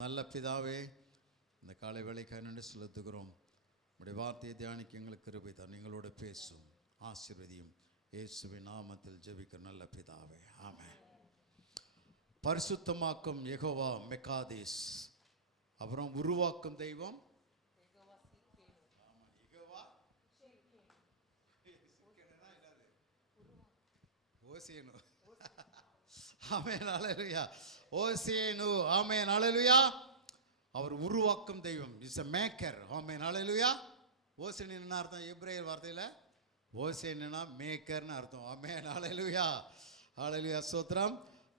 நல்ல பிதாவே, இந்த காலை வேளைக்காக நன்றி செலுத்துகிறோம். உடைய வார்த்தையை தியானிக்க எங்களுக்கு கிருபை தான். எங்களோட பேசும், ஆசீர்வதியும். இயேசுவின் நாமத்தில் ஜெபிக்கிற நல்ல பிதாவே, ஆமென். பரிசுத்தமாக்கும் யெகோவா மெக்காதீஸ். அப்புறம் உருவாக்கும் தெய்வம் ஓசேனு. ஆமென், ஹல்லேலூயா. ஓசேனு, ஆமென், ஹல்லேலூயா. அவர் உருவாக்கும் தெய்வம், இஸ் எ மேக்கர். ஆமென், ஹல்லேலூயா. ஓசேனு என்ன அர்த்தம்? எபிரேயர் வார்த்தையில் ஓசேனுனா மேக்கர்னு அர்த்தம். ஆமென், ஹல்லேலூயா, ஹல்லேலூயா, ஸ்தோத்திரம்.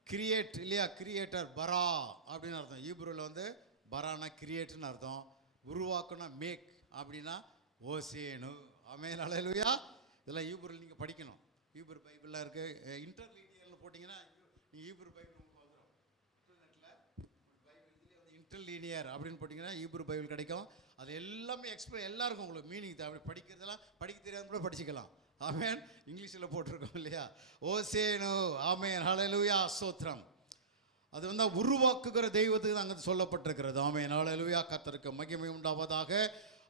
கிரியேட் இல்லையா, கிரியேட்டர், பரா அப்படின்னு அர்த்தம். ஈப்ரூவில் வந்து பரானா கிரியேட்னு அர்த்தம். உருவாக்குனா மேக் அப்படின்னா ஓசேனு. ஆமென், ஹல்லேலூயா. இதெல்லாம் ஈப்ரூவில் நீங்கள் படிக்கணும். ஈப்ரூ பைபிளாக இருக்குது. இன்டர்லீனியர்னு போட்டிங்கன்னா நீங்கள் ஈப்ரூ பைபிள் உங்களுக்கு வந்துடும். இன்டர்நெட்டில் பைபிள் இதுலேயே வந்து இன்டர்லீனியர் அப்படின்னு போட்டிங்கன்னா ஈப்ரூ பைபிள் கிடைக்கும். அது எல்லாமே எல்லாருக்கும் உங்களுக்கு மீனிங் தான். அப்படி படிக்கிறதெல்லாம் படிக்க தெரியாத கூட படிச்சுக்கலாம். ஆமென். இங்கிலீஷில் போட்டிருக்கோம் இல்லையா, ஓசேனு. ஆமென், ஹல்லேலூயா, ஸ்தோத்திரம். அது வந்து உருவாக்குகிற தெய்வத்துக்கு தான் அங்கே சொல்லப்பட்டிருக்கிறது. ஆமென், ஹல்லேலூயா. கர்த்தருக்கு மகிமை உண்டாவதாக.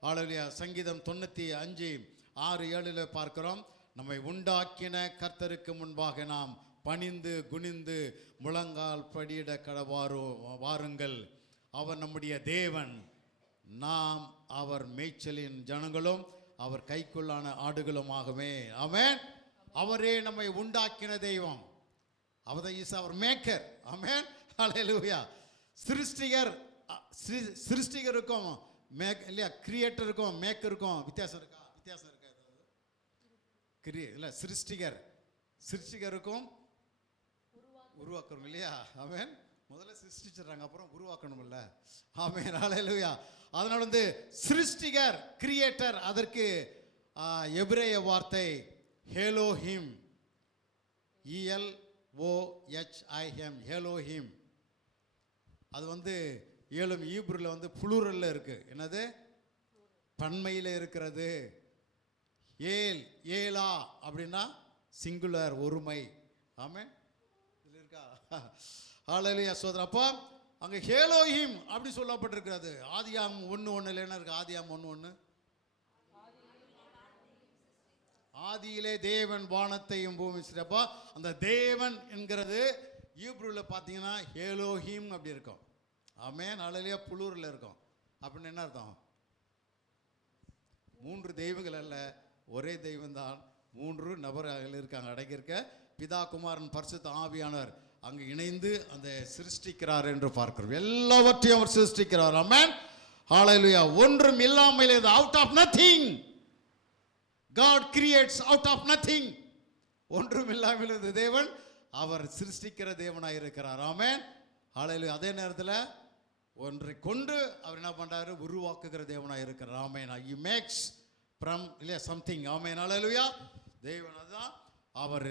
ஹல்லேலூயா. சங்கீதம் 95:6-7 பார்க்கிறோம். நம்மை உண்டாக்கின கர்த்தருக்கு முன்பாக நாம் பணிந்து குனிந்து முழங்கால் படியிட வாருங்கள். அவர் நம்முடைய தேவன், நாம் அவர் மேய்ச்சலின் ஜனங்களும் அவர் கைக்குள்ளான ஆடுகளுமாகவே. ஆமென். அவரே நம்மை உண்டாக்கின தெய்வம். அவர் இஸ் அவர் மேக்கர். ஆமென், ஹல்லேலூயா. சிருஷ்டிகருக்கும் இல்லையா, கிரியேட்டருக்கும் மேக்கருக்கும் வித்தியாசம் இருக்கா? வித்தியாசம் இருக்கா? இல்லை, சிருஷ்டிகருக்கும் உருவாக்கணும் இல்லையா? ஆமென். முதல்ல சிருஷ்டிச்சிடறாங்க, அப்புறம் உருவாக்கணும்ல. ஆமென், ஹல்லேலூயா. அதனால் வந்து சிருஷ்டிகர், கிரியேட்டர், அதற்கு எபிரேய வார்த்தை ஹெலோஹிம், ELOHIM, ஹெலோஹிம். அது வந்து ஏழும் ஈப்ரூவில் வந்து புளூரல்ல இருக்கு. என்னது? பன்மையில் இருக்கிறது. ஏலா அப்படின்னா சிங்குலர், ஒருமை. ஆமென். இதில் இருக்கா? ஹல்லேலூயா, சோதரா. அப்போ அங்கே ஹெலோஹிம் அப்படி சொல்லப்பட்டிருக்கிறது. ஆதியாகமம் 1:1 என்ன இருக்கு? ஆதியாகமம் 1:1, ஆதியிலே தேவன் வானத்தையும் பூமி சிறப்பா. அந்த தேவன் என்கிறது ஈப்ரூவில் பார்த்தீங்கன்னா ஹெலோஹிம் அப்படி இருக்கும். ஆமென், ஹல்லேலூயா. புளூரில் இருக்கும். அப்படின்னு என்ன அர்த்தம்? 3 தெய்வங்கள் அல்ல, ஒரே தெய்வம் தான். 3 நபர்கள் இருக்காங்க, அடங்கியிருக்க. பிதா, குமாரன், பரிசுத்த ஆவியானவர் அங்கு இணைந்து அந்த சிருஷ்டிக்கிறார் என்று பார்க்கிறோம். எல்லாவற்றையும் அவர் சிருஷ்டிக்கிறார். ஆமென், ஹல்லேலூயா. ஒன்றும் இல்லாமல், out of nothing. God creates out of nothing. ஒன்றும் இல்லாமல் இருந்த தேவன் அவர் சிருஷ்டிக்கிற தேவனாக இருக்கிறார். ஆமென், ஹல்லேலூயா. அதே நேரத்தில் ஒன்றை கொண்டு அவர் என்ன பண்றாரு? உருவாக்குகிற தேவனாக இருக்கிறார். ஆமென். He makes from இல்லையா சம்திங். ஆமென், ஹல்லேலூயா. தேவன் அதுதான் அவர்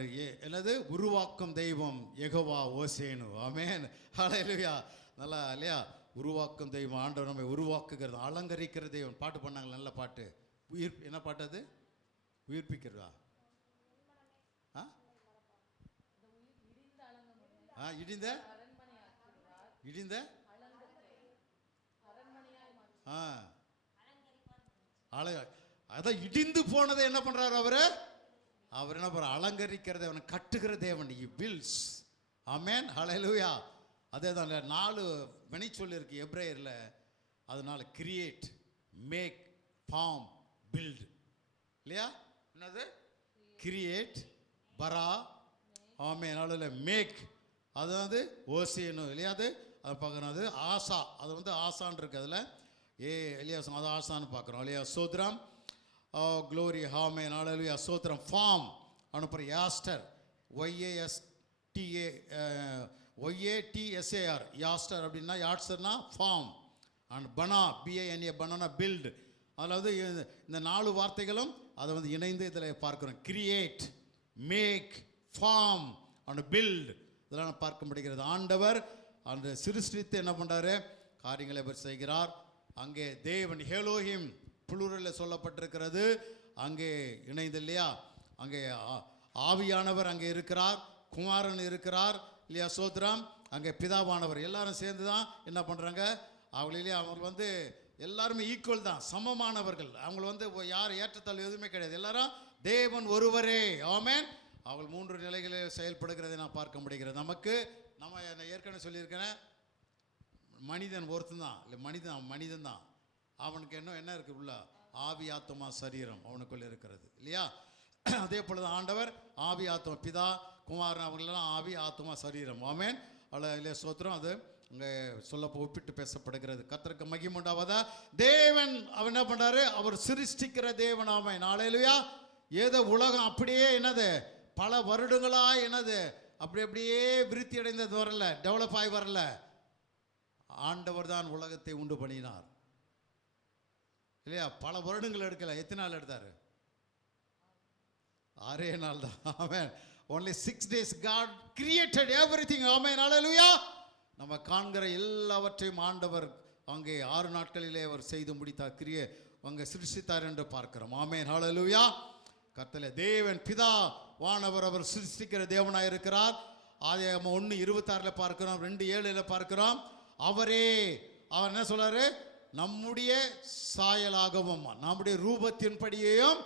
என்னது? உருவாக்கும் தெய்வம் யெகோவா ஓசேனு. ஆமென், ஹல்லேலூயா. நல்லா இல்லையா? உருவாக்கும் தெய்வம் ஆண்டவர் நம்மை உருவாக்குகிறது, அலங்கரிக்கிற தெய்வம். பாட்டு பண்ணாங்க, நல்ல பாட்டு. என்ன பாட்டு அது? உயிர்ப்பிக்கிறதா? இடிந்த இடிந்த அதான் இடிந்து போனதை என்ன பண்றாரு? அவர் என்ன பண்றாரு? அலங்கரிக்கிற தேவன், கட்டுகிற தேவன். He builds. ஆமென், ஹல்லேலூயா. அதே தான் 4 வினைச்சொல் இருக்கு எபிரேயர்ல. அதனால கிரியேட், மேக், ஃபார்ம், பில்ட் இல்லையா? என்னது? கிரியேட், பரா. ஆமென், ஹல்லேலூயா. மேக் அது வந்து ஓசேனு இல்லையா? அது பார்க்குறோம். அது ஆசா, அது வந்து ஆசான் இருக்கு அதில். இல்லையா? அது ஆசான்னு பார்க்குறோம் இல்லையா? சோத்ரம், க்ளோரி. ஆமென், ஹல்லேலூயா, சோத்ரம். ஃபார்ம் அனுப்புகிற யாஸ்டர், YATSAR, யாஸ்டர் அப்படின்னா, யாஸ்டர்னா ஃபார்ம். அண்ட் பனா, BANA, பனானா பில்டு. அதில் வந்து இந்த 4 வார்த்தைகளும் அதை வந்து இணைந்து இதில் பார்க்குறோம். Create, make, form and build, இதெல்லாம் பார்க்க முடிகிறது. ஆண்டவர் அந்த சிருஷ்டித்து என்ன பண்ணுறாரு? காரியங்களை அவர் செய்கிறார். அங்கே தேவன் ஹெலோஹிம் புளூரலில் சொல்லப்பட்டிருக்கிறது. அங்கே இணைந்து இல்லையா? அங்கே ஆவியானவர் அங்கே இருக்கிறார், குமாரன் இருக்கிறார் இல்லையா? சோத்ரம். அங்கே பிதாவானவர் எல்லாரும் சேர்ந்து தான் என்ன பண்ணுறாங்க, அவங்களிலே அவங்க எல்லாருமே ஈக்குவல் தான், சமமானவர்கள். அவங்க யார் ஏற்றத்தாழ்வு எதுவுமே கிடையாது, எல்லாரும் தேவன் ஒருவரே. ஆமென். அவள் 3 நிலைகளில் செயல்படுகிறதை நான் பார்க்க முடிகிறது. நமக்கு நம்ம ஏற்கனவே சொல்லியிருக்கிறேன், மனிதன் ஒருத்தன் தான், இல்லை மனிதன் தான். அவனுக்கு என்ன இருக்குது உள்ள, ஆவி ஆத்மா சரீரம் அவனுக்குள்ள இருக்கிறது இல்லையா? அதே போல தான் ஆண்டவர் ஆவி ஆத்மா, பிதா குமாரன் அவங்களெல்லாம் ஆவி ஆத்மா சரீரம். ஆமென். இல்லையா சோத்திரம். அது அங்கே ஒப்பிட்டு பேசப்படுகிறது. கர்த்தருக்கு மகிமை உண்டாவதா. தேவன் அவர் என்ன பண்ணுறாரு, அவர் சிருஷ்டிக்கிற தேவன். ஆமென். ஹல்லேலூயா. ஏதோ உலகம் அப்படியே என்னது பல வருடங்களாக என்னது அப்படியே விருத்தி அடைந்தது வரல, டெவலப் ஆகி வரல. ஆண்டவர் தான் உலகத்தை உண்டு பண்ணினார் இல்லையா? பல வருடங்கள் எடுக்கல. எத்தனை நாள் எடுத்தார்? 6 நாள் தான். ஆமென். only 6 days God created everything. ஆமென். ஹல்லேலூயா. நம்ம காண்கிற எல்லாவற்றையும் ஆண்டவர் அங்கே 6 நாட்களிலே அவர் செய்து முடித்தார், அங்கே சிருஷ்டித்தார் என்று பார்க்கிறோம். ஆமென். ஹல்லேலூயா. கர்த்தரே தேவன் பிதா வானவர் அவர் சிருஷ்டிக்கிற தேவனாக இருக்கிறார். ஆதியாகமம் 1:26 பார்க்கிறோம், 2:7 பார்க்கிறோம். அவர் என்ன சொல்றாரு, நம்முடைய சாயலாகவும் நம்முடைய ரூபத்தின்படியையும்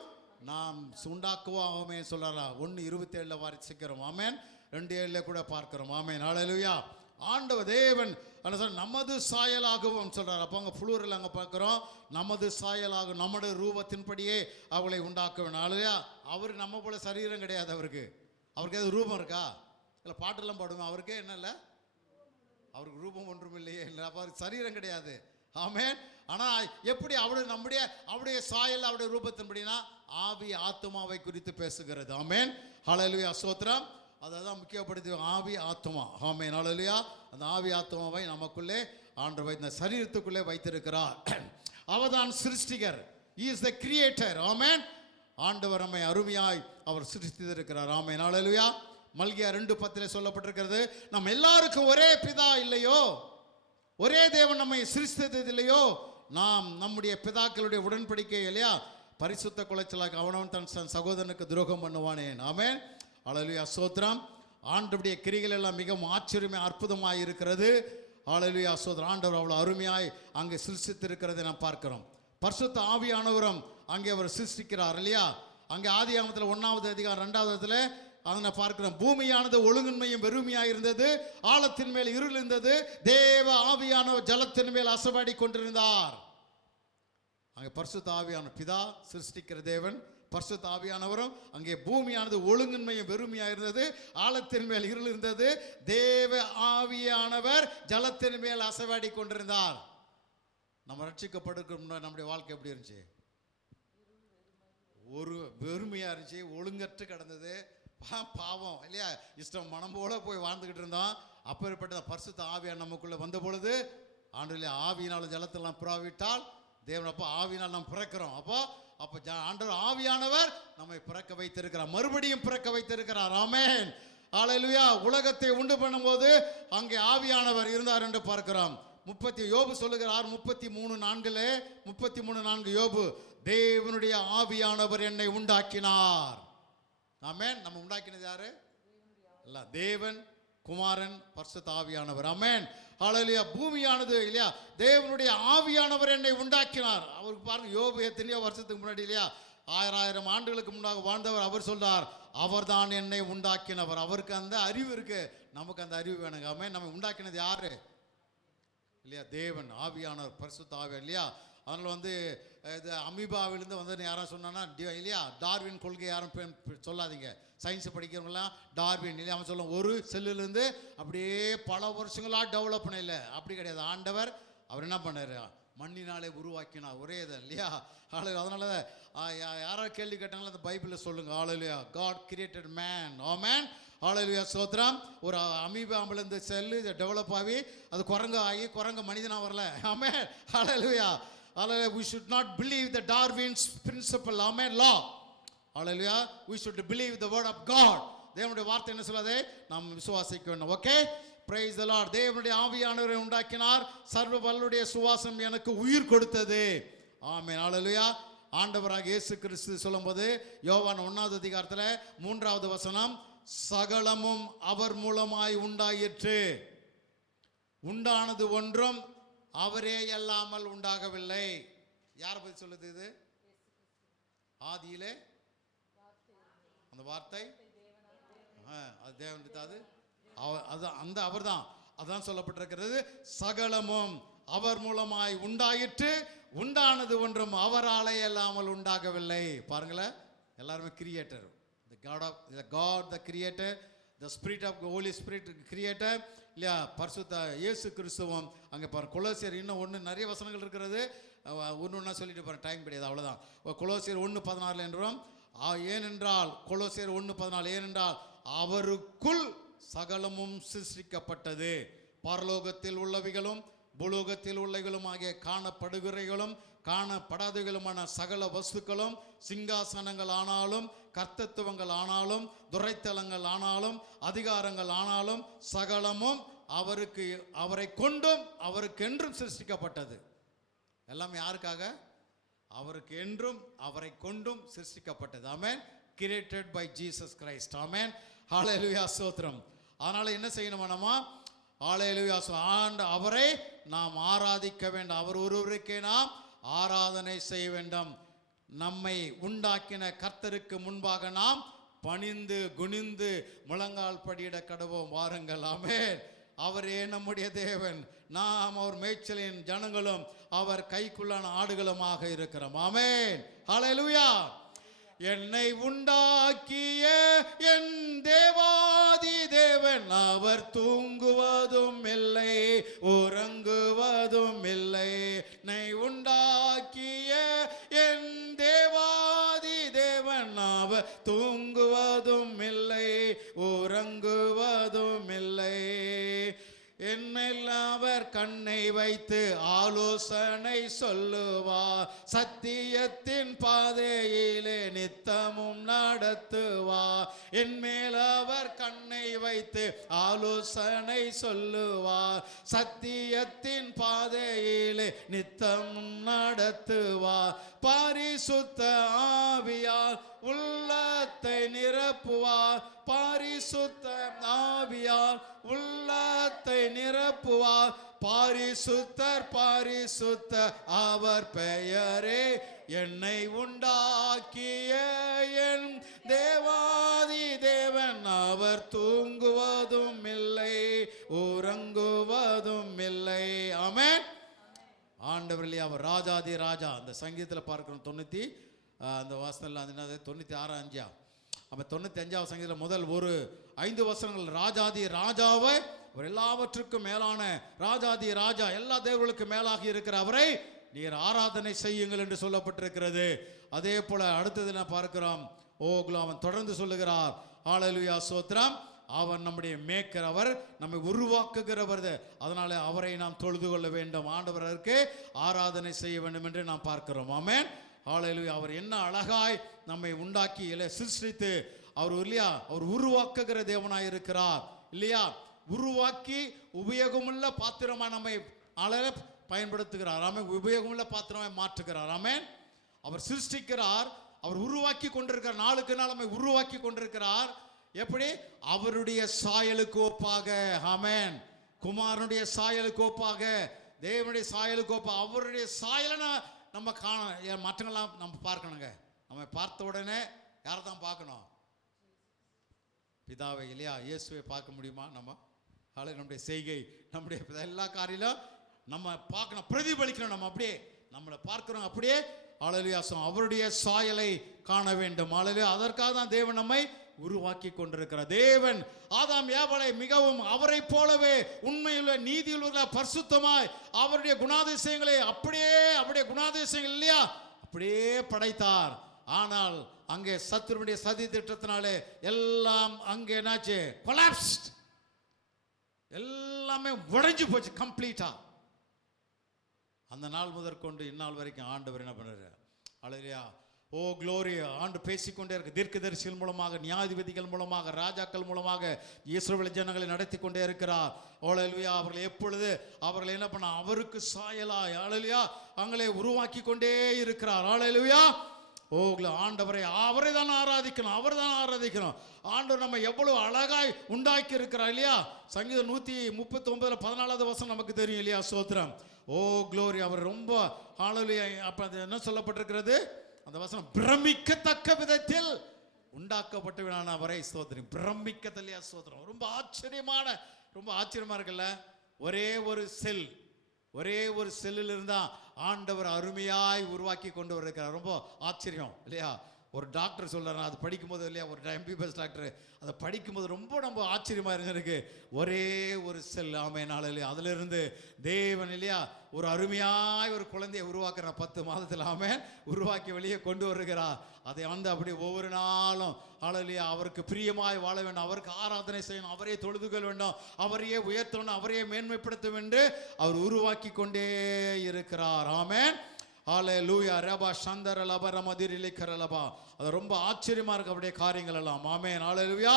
நாம் உண்டாக்குவோமே சொல்றாரா. 1:27 வாசிக்கிறோம். ஆமென். 2:7 கூட பார்க்கிறோம். ஆமென். ஹல்லேலூயா. ஆண்டவர் தேவன் என்ன சொல்ற, நமது சாயலாகவும் சொல்றாரு. அப்போ அங்கே புளூரில் அங்கே பார்க்குறோம், நமது சாயலாகும், நம்முடைய ரூபத்தின்படியே அவளை உண்டாக்குவேன். ஹல்லேலூயா. அவர் நம்ம போல சரீரம் கிடையாது. அவருக்கு எது ரூபம் இருக்கா? இல்லை பாட்டெல்லாம் பாடுவோம். அவருக்கே என்ன இல்லை, அவருக்கு ரூபம் ஒன்றும் இல்லையே, இல்லை அவருக்கு சரீரம் கிடையாது. ஆமென். ஆனால் எப்படி அவருடைய சாயல் அவருடைய ரூபத்தின்படினா ஆவி ஆத்மாவை குறித்து பேசுகிறது. ஆமென். ஹல்லேலூயா. ஸ்தோத்திரம். அதான் முக்கியப்படுத்தி ஆவி ஆத்மா. ஆமென். ஹல்லேலூயா. அந்த ஆவி ஆத்மாவை நமக்குள்ளே ஆண்டவர் இந்த சரீரத்துக்குள்ளே வைத்திருக்கிறார். அவர்தான் சிருஷ்டிகர். He is the creator. ஆமென். ஆண்டவர் நம்மை அருமையாய் அவர் சிருஷ்டித்திருக்கிறார். ஆமென். ஹல்லேலூயா. மல்கியா 2:10 சொல்லப்பட்டிருக்கிறது, நம்ம எல்லாருக்கும் ஒரே பிதா இல்லையோ, ஒரே தேவன் நம்மை சிருஷ்டித்தது இல்லையோ, நாம் நம்முடைய பிதாக்களுடைய உடன்படிக்கை இல்லையா, பரிசுத்த குலைச்சலாக அவனவன் தன் சகோதரனுக்கு துரோகம் பண்ணுவானேன். ஆமென். ஹல்லேலூயா. ஸ்தோத்திரம். ஆண்டவருடைய கிரிகள் எல்லாம் மிகவும் ஆச்சரியமாய் அற்புதமாய் இருக்கிறது. ஹல்லேலூயா. ஸ்தோத்திரம். ஆண்டவர் அவ்வளவு அருமையாய் அங்கே சிருஷ்டித்திருக்கிறதை நாம் பார்க்கிறோம். பரிசுத்த ஆவியானவரும் அங்கே அவர் சிருஷ்டிக்கிறார் இல்லையா? அங்கே ஆதியாகமத்தில் 1வது அதிகாரம் 2வது அதனை பார்க்கிறோம். பூமியானது ஒழுங்கின்மையும் வெறுமையாக இருந்தது, ஆழத்தின் மேல் இருள் இருந்தது, தேவ ஆவியானவர் ஜலத்தின் மேல் அசைவாடி கொண்டிருந்தார். அங்கே பரிசுத்த ஆவியான பிதா சிருஷ்டிக்கிற தேவன், பரிசுத்த ஆவியானவரும் அங்கே பூமியானது ஒழுங்கின்மையும் வெறுமையாக இருந்தது, ஆழத்தின் மேல் இருள் இருந்தது, தேவ ஆவியானவர் ஜலத்தின் மேல் அசைவாடி கொண்டிருந்தார். நம்ம ரட்சிக்கப்படுறதுக்கு முன்னாடி நம்முடைய வாழ்க்கை எப்படி இருந்துச்சு? ஒரு வெறுமையாக இருந்துச்சு, ஒழுங்கற்று கிடந்தது, பாவம் இல்லையா, இஷ்டம் மனம் போல போய் வாழ்ந்துக்கிட்டு இருந்தோம். அப்பேற்பட்ட பரிசுத்த ஆவியார் நமக்குள்ளே வந்த பொழுது ஆண்டவரே ஆவியினால் ஜலத்தெல்லாம் புறாவிட்டால் தேவன் அப்போ ஆவியினால் நாம் பிறக்கிறோம். அப்போ ஆண்டவர் ஆவியானவர் நம்மை பிறக்க வைத்திருக்கிறார், மறுபடியும் பிறக்க வைத்திருக்கிறார். ஆமென். ஹல்லேலூயா. உலகத்தை உண்டு பண்ணும்போது அங்கே ஆவியானவர் இருந்தார் என்று பார்க்கிறோம். யோபு சொல்லுகிறார் 33:4 யோபு, தேவனுடைய ஆவியானவர் என்னை உண்டாக்கினார். ஆமென். நம்ம உண்டாக்கினது யாரு? இல்ல, தேவன், குமாரன், பரிசுத்த ஆவியானவர். ஆமென். ஹல்லேலூயா. பூமியானது இல்லையா, தேவனுடைய ஆவியானவர் என்னை உண்டாக்கினார். அவருக்கு பாருங்க, யோபு எத்தனையோ வருஷத்துக்கு முன்னாடி இல்லையா, 1000 ஆண்டுகளுக்கு முன்னாக வாழ்ந்தவர். அவர் சொல்றார், அவர் தான் என்னை உண்டாக்கினவர். அவருக்கு அந்த அறிவு இருக்கு, நமக்கு அந்த அறிவு வேணுங்க. ஆமென். நம்ம உண்டாக்கினது யாரு இல்லையா? தேவன், ஆவியானவர், பரிசுத்த ஆவியார் இல்லையா? அதனால் இது அமீபாவிலிருந்து வந்து யாரும் சொன்னான்னா இல்லையா, டார்வின் கொள்கை யாரும் சொல்லாதீங்க. சயின்ஸ் படிக்கிறவங்களாம் டார்வின் இல்லையா, அவன் சொல்லுவோம் ஒரு செல்லுலேருந்து அப்படியே பல வருஷங்களாக டெவலப் பண்ண இல்லை, அப்படி கிடையாது. ஆண்டவர் அவர் என்ன பண்ணார், மண்ணினாலே உருவாக்கினார், ஒரே இது இல்லையா. அதனால யாராவது கேள்வி கேட்டாங்களோ அந்த பைபிளில் சொல்லுங்கள். ஹல்லேலூயா. God created man. ஆமென். ஹல்லேலூயா. ஸ்தோத்திரம். ஒரு அமீபாவிலிருந்து செல்லு டெவலப் ஆகி அது குரங்கு ஆகி குரங்கு மனிதனாக வரல. ஆமென். ஹல்லேலூயா. Hallelujah. We should not believe the Darwin's principle. Amen. Law. Hallelujah. We should believe the word of God. தேவனுடைய வார்த்தை என்ன சொல்லுது, நாம் விசுவாசிக்க வேண்டும். Okay, praise the Lord. தேவனுடைய ஆவியானவரை உண்டாக்கினார், சர்வ வல்லமையுடைய சுவாசம் எனக்கு உயிர் கொடுத்தது. ஆமென். ஹல்லேலூயா. ஆண்டவராக இயேசு கிறிஸ்து சொல்லும்போது யோவான் 1வது அதிகாரத்தில் 3வது வசனம், சகலமும் அவர் மூலமாய் உண்டாயிற்று. உண்டானது ஒன்றும் அவரே அல்லாமல் உண்டாகவில்லை. யார் பத்தி சொல்லுது இது? ஆதியிலே அந்த வார்த்தை அது தேவன், அது அந்த அவர் தான். அதான் சொல்லப்பட்டிருக்கிறது, சகலமும் அவர் மூலமாய் உண்டாயிற்று, உண்டானது ஒன்றும் அவராலே அல்லாமல் உண்டாகவில்லை. பாருங்களேன், எல்லாருமே creator. the God the creator, the spirit of the holy spirit creator இல்லையா, பரிசுத்த இயேசு கிறிஸ்துவும். அங்கே பாருங்க கொலோசியர் இன்னும் ஒன்று நிறைய வசனங்கள் இருக்கிறது, ஒன்று ஒன்றா சொல்லிட்டு பாருங்க, டைம் கிடையாது, அவ்வளோதான். கொலோசியர் 1:14 என்றும், ஏனென்றால் கொலோசியர் 1:14 ஏனென்றால் அவருக்குள் சகலமும் சிருஷ்டிக்கப்பட்டது, பரலோகத்தில் உள்ளவைகளும் பூலோகத்தில் உள்ளவைகளும் ஆகிய காணப்படுகிறவைகளும் காணப்படாதவைகளுமான சகல வஸ்துக்களும், சிங்காசனங்கள் ஆனாலும் கர்த்தத்துவங்கள் ஆனாலும் துரைத்தலங்கள் ஆனாலும் அதிகாரங்கள் ஆனாலும் சகலமும் அவரை கொண்டும் அவருக்கு என்றும் சிருஷ்டிக்கப்பட்டது. எல்லாமே யாருக்காக? அவருக்கு என்றும் அவரை கொண்டும் சிருஷ்டிக்கப்பட்டது. Amen. Created by Jesus Christ. Amen. Hallelujah, ஸ்தோத்திரம். அதனால என்ன செய்யணுமா நம்ம? ஹல்லேலூயா, அவரை நாம் ஆராதிக்க வேண்டும். அவர் ஒருவருக்கே நாம் ஆராதனை செய்ய வேண்டும். நம்மை உண்டாக்கின கர்த்தருக்கு முன்பாக நாம் பணிந்து குனிந்து முழங்கால் படியிட கடவோம். வாருங்கள். ஆமென். அவரே நம்முடைய தேவன், நாம் அவர் மேய்ச்சலின் ஜனங்களும் அவர் கைக்குள்ளான ஆடுகளுமாக இருக்கிறோம். ஆமென். ஹல்லேலூயா. என்னை உண்டாக்கிய என் தேவாதி தேவன், அவர் தூங்குவதும் இல்லை உறங்குவதும் இல்லை. என்னை உண்டாக்கிய என் தேவாதி தேவன், அவர் தூங்குவதும் இல்லை உறங்குவதும் இல்லை. என்னில் அவர் கண்ணை வைத்து ஆலோசனை சொல்லுவார், சத்தியத்தின் பாதையிலே நித்தமும் நடத்துவார். என்மேல் அவர் கண்ணை வைத்து ஆலோசனை சொல்லுவார், சத்தியத்தின் பாதையிலே நித்தமும் நடத்துவார். பரிசுத்த ஆவியால் உள்ளத்தை நிரப்புவார், பரிசுத்த ஆவியால் உள்ளத்தை நிரப்புவார். பரிசுத்தர் பரிசுத்தர் அவர் பெயரே. என்னை உண்டாக்கிய என் தேவாதி தேவன், அவர் தூங்குவதும் இல்லை உறங்குவதும் இல்லை. ஆமென். ஆண்டவர் இல்லையா, அவர் ராஜாதி ராஜா. அந்த சங்கீதத்தில் பார்க்கணும், 90 அந்த வாசனில் அது என்னது 96 அப்போ 95 சங்கீதத்தில் முதல் ஒரு 5 வசனங்கள் ராஜாதி ராஜாவை, அவர் எல்லாவற்றுக்கும் மேலான ராஜாதி ராஜா, எல்லா தேவர்களுக்கும் மேலாகி இருக்கிற அவரை நீர் ஆராதனை செய்யுங்கள் என்று சொல்லப்பட்டிருக்கிறது. அதே போல அடுத்தது நான் பார்க்கிறோம், அவன் தொடர்ந்து சொல்லுகிறார், ஹல்லேலூயா, ஸ்தோத்திரம். அவன் நம்முடைய மேக்கர், அவர் நம்மை உருவாக்குகிறவர். அதனால அவரை நாம் தொழுது கொள்ள வேண்டும், ஆண்டவருக்கு ஆராதனை செய்ய வேண்டும் என்று நாம் பார்க்கிறோம். ஆமென். ஹல்லேலூயா. அவர் என்ன அழகாய் நம்மை உண்டாக்கி சிருஷ்டித்து, அவர் இல்லையா, அவர் உருவாக்குகிற தேவனாய் இருக்கிறார் இல்லையா. உருவாக்கி உபயோகமுள்ள பாத்திரமா நம்மை பயன்படுத்துகிறார். ஆமென். உபயோகமுள்ள பாத்திரமாய் மாற்றுகிறார். ஆமென். அவர் சிருஷ்டிக்கிறார், அவர் உருவாக்கி கொண்டிருக்கிறார், நாளுக்கு நாள் நம்மை உருவாக்கி கொண்டிருக்கிறார். எப்படி? அவருடைய சாயலுக்கு ஒப்பாக. ஆமென். குமாரனுடைய சாயலுக்கு ஒப்பாக, தேவனுடைய சாயலுக்கு ஒப்பாக. அவருடைய சாயலை நம்ம மற்றங்கள்லாம் நம்ம பார்க்கணுங்க. நம்ம பார்த்த உடனே யாரை தான் பார்க்கணும்? பிதாவை இல்லையா, இயேசுவை பார்க்க முடியுமா நம்ம? நம்முடைய செய்கை, நம்முடைய எல்லா காரியம் நம்ம பார்க்கணும், பிரதிபலிக்கணும். நம்ம அப்படியே நம்மளை பார்க்கிறோம், அப்படியே ஹல்லேலூயா அவருடைய சாயலை காண வேண்டும். ஹல்லேலூயா. அதற்காக தான் தேவன் நம்மை உருவாக்கி கொண்டிருக்கிறார். தேவன் ஆதாம் ஏவாளை மிகவும் அவரை போலவே உண்மையுள்ள நீதியுள்ள பரிசுத்தமாய் அவருடைய குணாதிசயங்களை அப்படியே குணாதிசயங்கள் இல்லையா அப்படியே படைத்தார். ஆனால் அங்கே சத்துருடைய சதி திட்டத்தினாலே எல்லாம் அங்கே என்னாச்சு? கொலாப்ஸ்ட். எல்லாமே உடைஞ்சு போச்சு கம்ப்ளீட்டா. அந்த நாள் முதற்கொண்டு இந்நாள் வரைக்கும் ஆண்டவர் என்ன பண்ணுறாரு? ஹல்லேலூயா. Oh glory. ஆண்டு பேசிக்கொண்டே இருக்கு, தீர்க்கதரிசிகள் மூலமாக, நியாயாதிபதிகள் மூலமாக, ராஜாக்கள் மூலமாக இஸ்ரவேல் ஜனங்களை நடத்தி கொண்டே இருக்கிறார். ஹல்லேலூயா. அவர்கள் எப்பொழுது அவர்கள் என்ன பண்ண, அவருக்கு சாயலாய் ஹல்லேலூயா அவங்களை உருவாக்கி கொண்டே இருக்கிறார். ஹல்லேலூயா. ஓ ஆண்டவரை, அவரை தான் ஆராதிக்கணும், அவர் தான் ஆராதிக்கணும். ஆண்டவர் நம்ம எவ்வளவு அழகாய் உண்டாக்கி இருக்கிறார் இல்லையா? சங்கீதம் 139:14 வசனம் நமக்கு தெரியும் இல்லையா? ஸ்தோத்திரம். ஓ க்ளோரி. அவர் ரொம்ப ஹalleluya. அப்ப அது என்ன சொல்லப்பட்டிருக்கிறது? அந்த வசனம் பிரமிக்கத்தக்க விதத்தில் உண்டாக்கப்பட்டவனான அவரை ஸ்தோத்திரம். பிரமிக்கத்தல்லையா? ஸ்தோத்திரம். ரொம்ப ஆச்சரியமா இருக்குல்ல? ஒரே ஒரு செல்லில் இருந்தா ஆண்டவர் அருமையாய் உருவாக்கி கொண்டு வருகிறார். ரொம்ப ஆச்சரியம் இல்லையா? ஒரு டாக்டர் சொல்றாரு, அது படிக்கும்போது இல்லையா, ஒரு MBBS டாக்டர் அதை படிக்கும்போது ரொம்ப ஆச்சரியமா இருந்திருக்கு. ஒரே ஒரு செல், ஆமென் ஹalleluya. அதுல இருந்து தேவன் இல்லையா ஒரு அருமையாய் ஒரு குழந்தையை உருவாக்குறார். 10 மாதத்தில் ஆமென் உருவாக்கி வெளியே கொண்டு வருகிறார். அதை அப்படி ஒவ்வொரு நாளும் ஹalleluya அவருக்கு பிரியமாய் வாழ வேண்டும், அவருக்கு ஆராதனை செய்யணும், அவரே தொழுதுகொள்ள வேண்டும், அவரையே உயர்த்தணும், அவரையே மேன்மைப்படுத்த வேண்டும் அவர் உருவாக்கி கொண்டே இருக்கிறார். ஆமென் ஹalleluya. ரபா சந்தர லபர மதிரிலே கரலபா. அது ரொம்ப ஆச்சரியமா இருக்கு அப்படியே காரியங்கள் எல்லாம். ஆமென் ஹalleluya.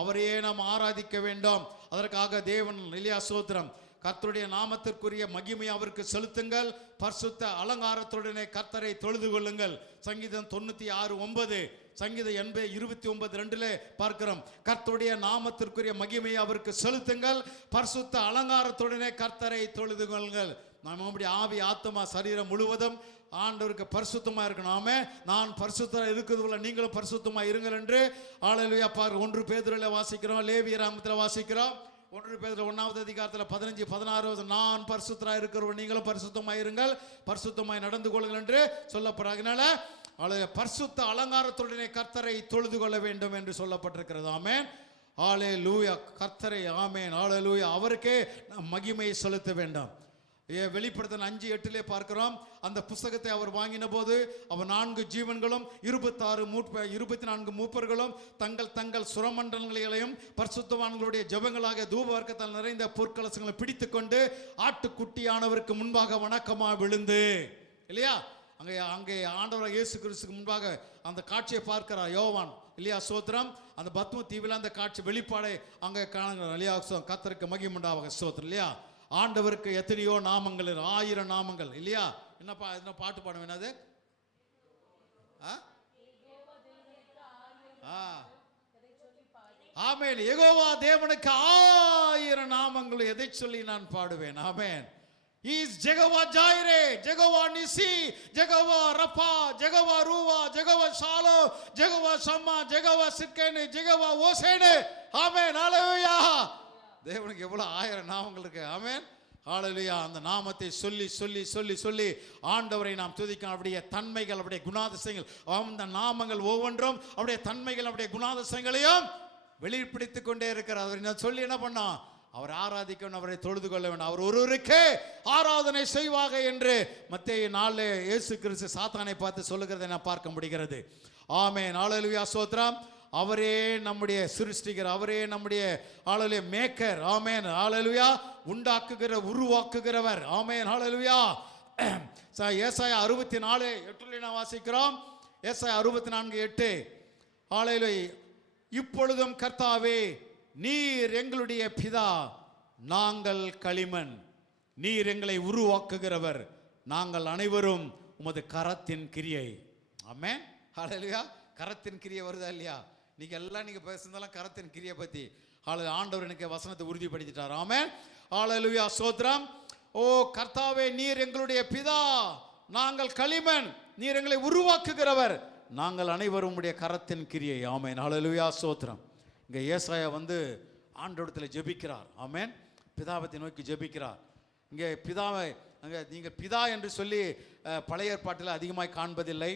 அவரையே நாம் ஆராதிக்க வேண்டும். அதற்காக தேவன் இல்லையா? ஸ்தோத்திரம். கர்த்தருடைய நாமத்திற்குரிய மகிமை அவருக்கு செலுத்துங்கள், பரிசுத்த அலங்காரத்துடனே கர்த்தரை தொழுது கொள்ளுங்கள். சங்கீதம் 96:9, சங்கீதம் 29:2 பார்க்கிறோம். கர்த்தருடைய நாமத்திற்குரிய மகிமை அவருக்கு செலுத்துங்கள், பரிசுத்த அலங்காரத்துடனே கர்த்தரை தொழுது கொள்ளுங்கள். நாம் அப்படி ஆவி ஆத்மா சரீரம் முழுவதும் ஆண்டவருக்கு பரிசுத்தமா இருக்கணும். ஆமே, நான் பரிசுத்தமா இருக்கிறது போல நீங்களும் பரிசுத்தமா இருங்கள் என்று ஹalleluya. 1 பேதுருல வாசிக்கிறோம், லேவியராகமத்தில் வாசிக்கிறோம். 1 பேதுரு 1 15-16 நான் பரிசுத்தரா இருக்கிறவர் நீங்களும் பரிசுத்தமாய் இருங்கள், பரிசுத்தமாய் நடந்து கொள்ளுங்கள் என்று சொல்லப்படுறதுனால பரிசுத்த அலங்காரத்துடனே கர்த்தரை தொழுது கொள்ள வேண்டும் என்று சொல்லப்பட்டிருக்கிறது. ஆமென் ஹalleluya. கர்த்தரை ஆமென் ஹalleluya அவருக்கே மகிமையை செலுத்த வேண்டும். வெளிப்படுத்தல் 5:8 பார்க்கிறோம். அந்த புஸ்தகத்தை அவர் வாங்கின போது அவர் 4 ஜீவன்களும் 24 மூப்பர்களும் தங்கள் சுரமண்டலங்களையும் பரிசுத்தவான்களுடைய ஜெபங்களாக தூப வர்க்கத்தால் நிறைந்த பொற்கலசங்களை பிடித்துக் கொண்டு ஆட்டுக்குட்டியானவருக்கு முன்பாக வணக்கமாக விழுந்து இல்லையா அங்கே ஆண்டவர் இயேசு கிறிஸ்துக்கு முன்பாக அந்த காட்சியை பார்க்கிறார் யோவான் இல்லையா? ஸ்தோத்திரம். அந்த பத்ம தீவில் அந்த காட்சி வெளிப்பாடை அங்கே காணுங்க இல்லையா? கர்த்தருக்கு மகிமை உண்டாவதாக. ஸ்தோத்திரம் இல்லையா? ஆண்டவருக்கு எத்தனையோ நாமங்கள், 1000 நாமங்கள் இல்லையா? என்ன பாட்டு பாட வேணாது? ஆமென். யெகோவா தேவனுக்கு 1000 நாமங்கள், எதை சொல்லி நான் பாடுவேன்? ஆமென். He is Jehovah Jireh, Jehovah Nissi, Jehovah Rapha, Jehovah Ruwa, Jehovah Shalom, Jehovah Shammah, Jehovah Sitkenu, Jehovah Hosenu. ஆமென் ஹalleluya. தேவனுக்கு எவ்வளவு 1000 நாமங்கள் இருக்கு. ஆமென் ஹalleluya. அந்த நாமத்தை சொல்லி சொல்லி சொல்லி சொல்லி ஆண்டவரை நாம் துதிக்கணும். அவருடைய தன்மைகள், அவருடைய குணாதிசயங்கள், அந்த நாமங்கள் ஒவ்வொன்றும் அவருடைய தன்மைகள், அவருடைய குணாதிசயங்களையும் வெளிப்படுத்திக் கொண்டே இருக்கிறார். அவர் நான் சொல்லி என்ன பண்ணோம்? அவர் ஆராதிக்கணும், அவரை தொழுது கொள்ள வேண்டும், அவர் ஒருவருக்கே ஆராதனை செய்வாக என்று மத்தேயு 4 இயேசு கிறிஸ்து சாத்தானை பார்த்து சொல்லுகிறதை நான் பார்க்க முடிகிறது. ஆமென் ஹalleluya. ஸ்தோத்திரம். அவரே நம்முடைய சிருஷ்டிகர், அவரே நம்முடைய ஹalleluya மேக்கர். ஆமென் ஹalleluya. உண்டாக்குகிற உருவாக்குகிறவர். ஆமென் ஹalleluya. ஏசாயா 64:8 நான் வாசிக்கிறோம். ஏசாயா 64:8 ஹalleluya. இப்பொழுதும் கர்த்தாவே நீர் எங்களுடைய பிதா, நாங்கள் களிமண், நீர் எங்களை உருவாக்குகிறவர், நாங்கள் அனைவரும் உமது கரத்தின் கிரியை. ஆமென் ஹalleluya. கரத்தின் கிரியை வருதா இல்லையா? நீங்க பேசுனதெல்லாம் கரத்தின் கிரியை பத்தி. ஆண்டவர் எனக்கு வசனத்தை உறுதிப்படுத்திட்டார். ஆமென் ஹalleluya. ஸ்தோத்திரம். ஓ கர்த்தாவே நீர் எங்களுடைய பிதா, நாங்கள் களிமண், நீர் எங்களை உருவாக்குகிறவர், நாங்கள் அனைவரும் உம்முடைய கரத்தின் கிரியை. ஆமென் ஹalleluya. ஸ்தோத்திரம். இங்கே ஏசாயா ஆண்டவரிடத்தில் ஜெபிக்கிறார். ஆமென். பிதாவை நோக்கி ஜெபிக்கிறார். இங்கே பிதாவை நீங்கள் பிதா என்று சொல்லி பழைய ஏற்பாட்டில் அதிகமாய் காண்பதில்லை.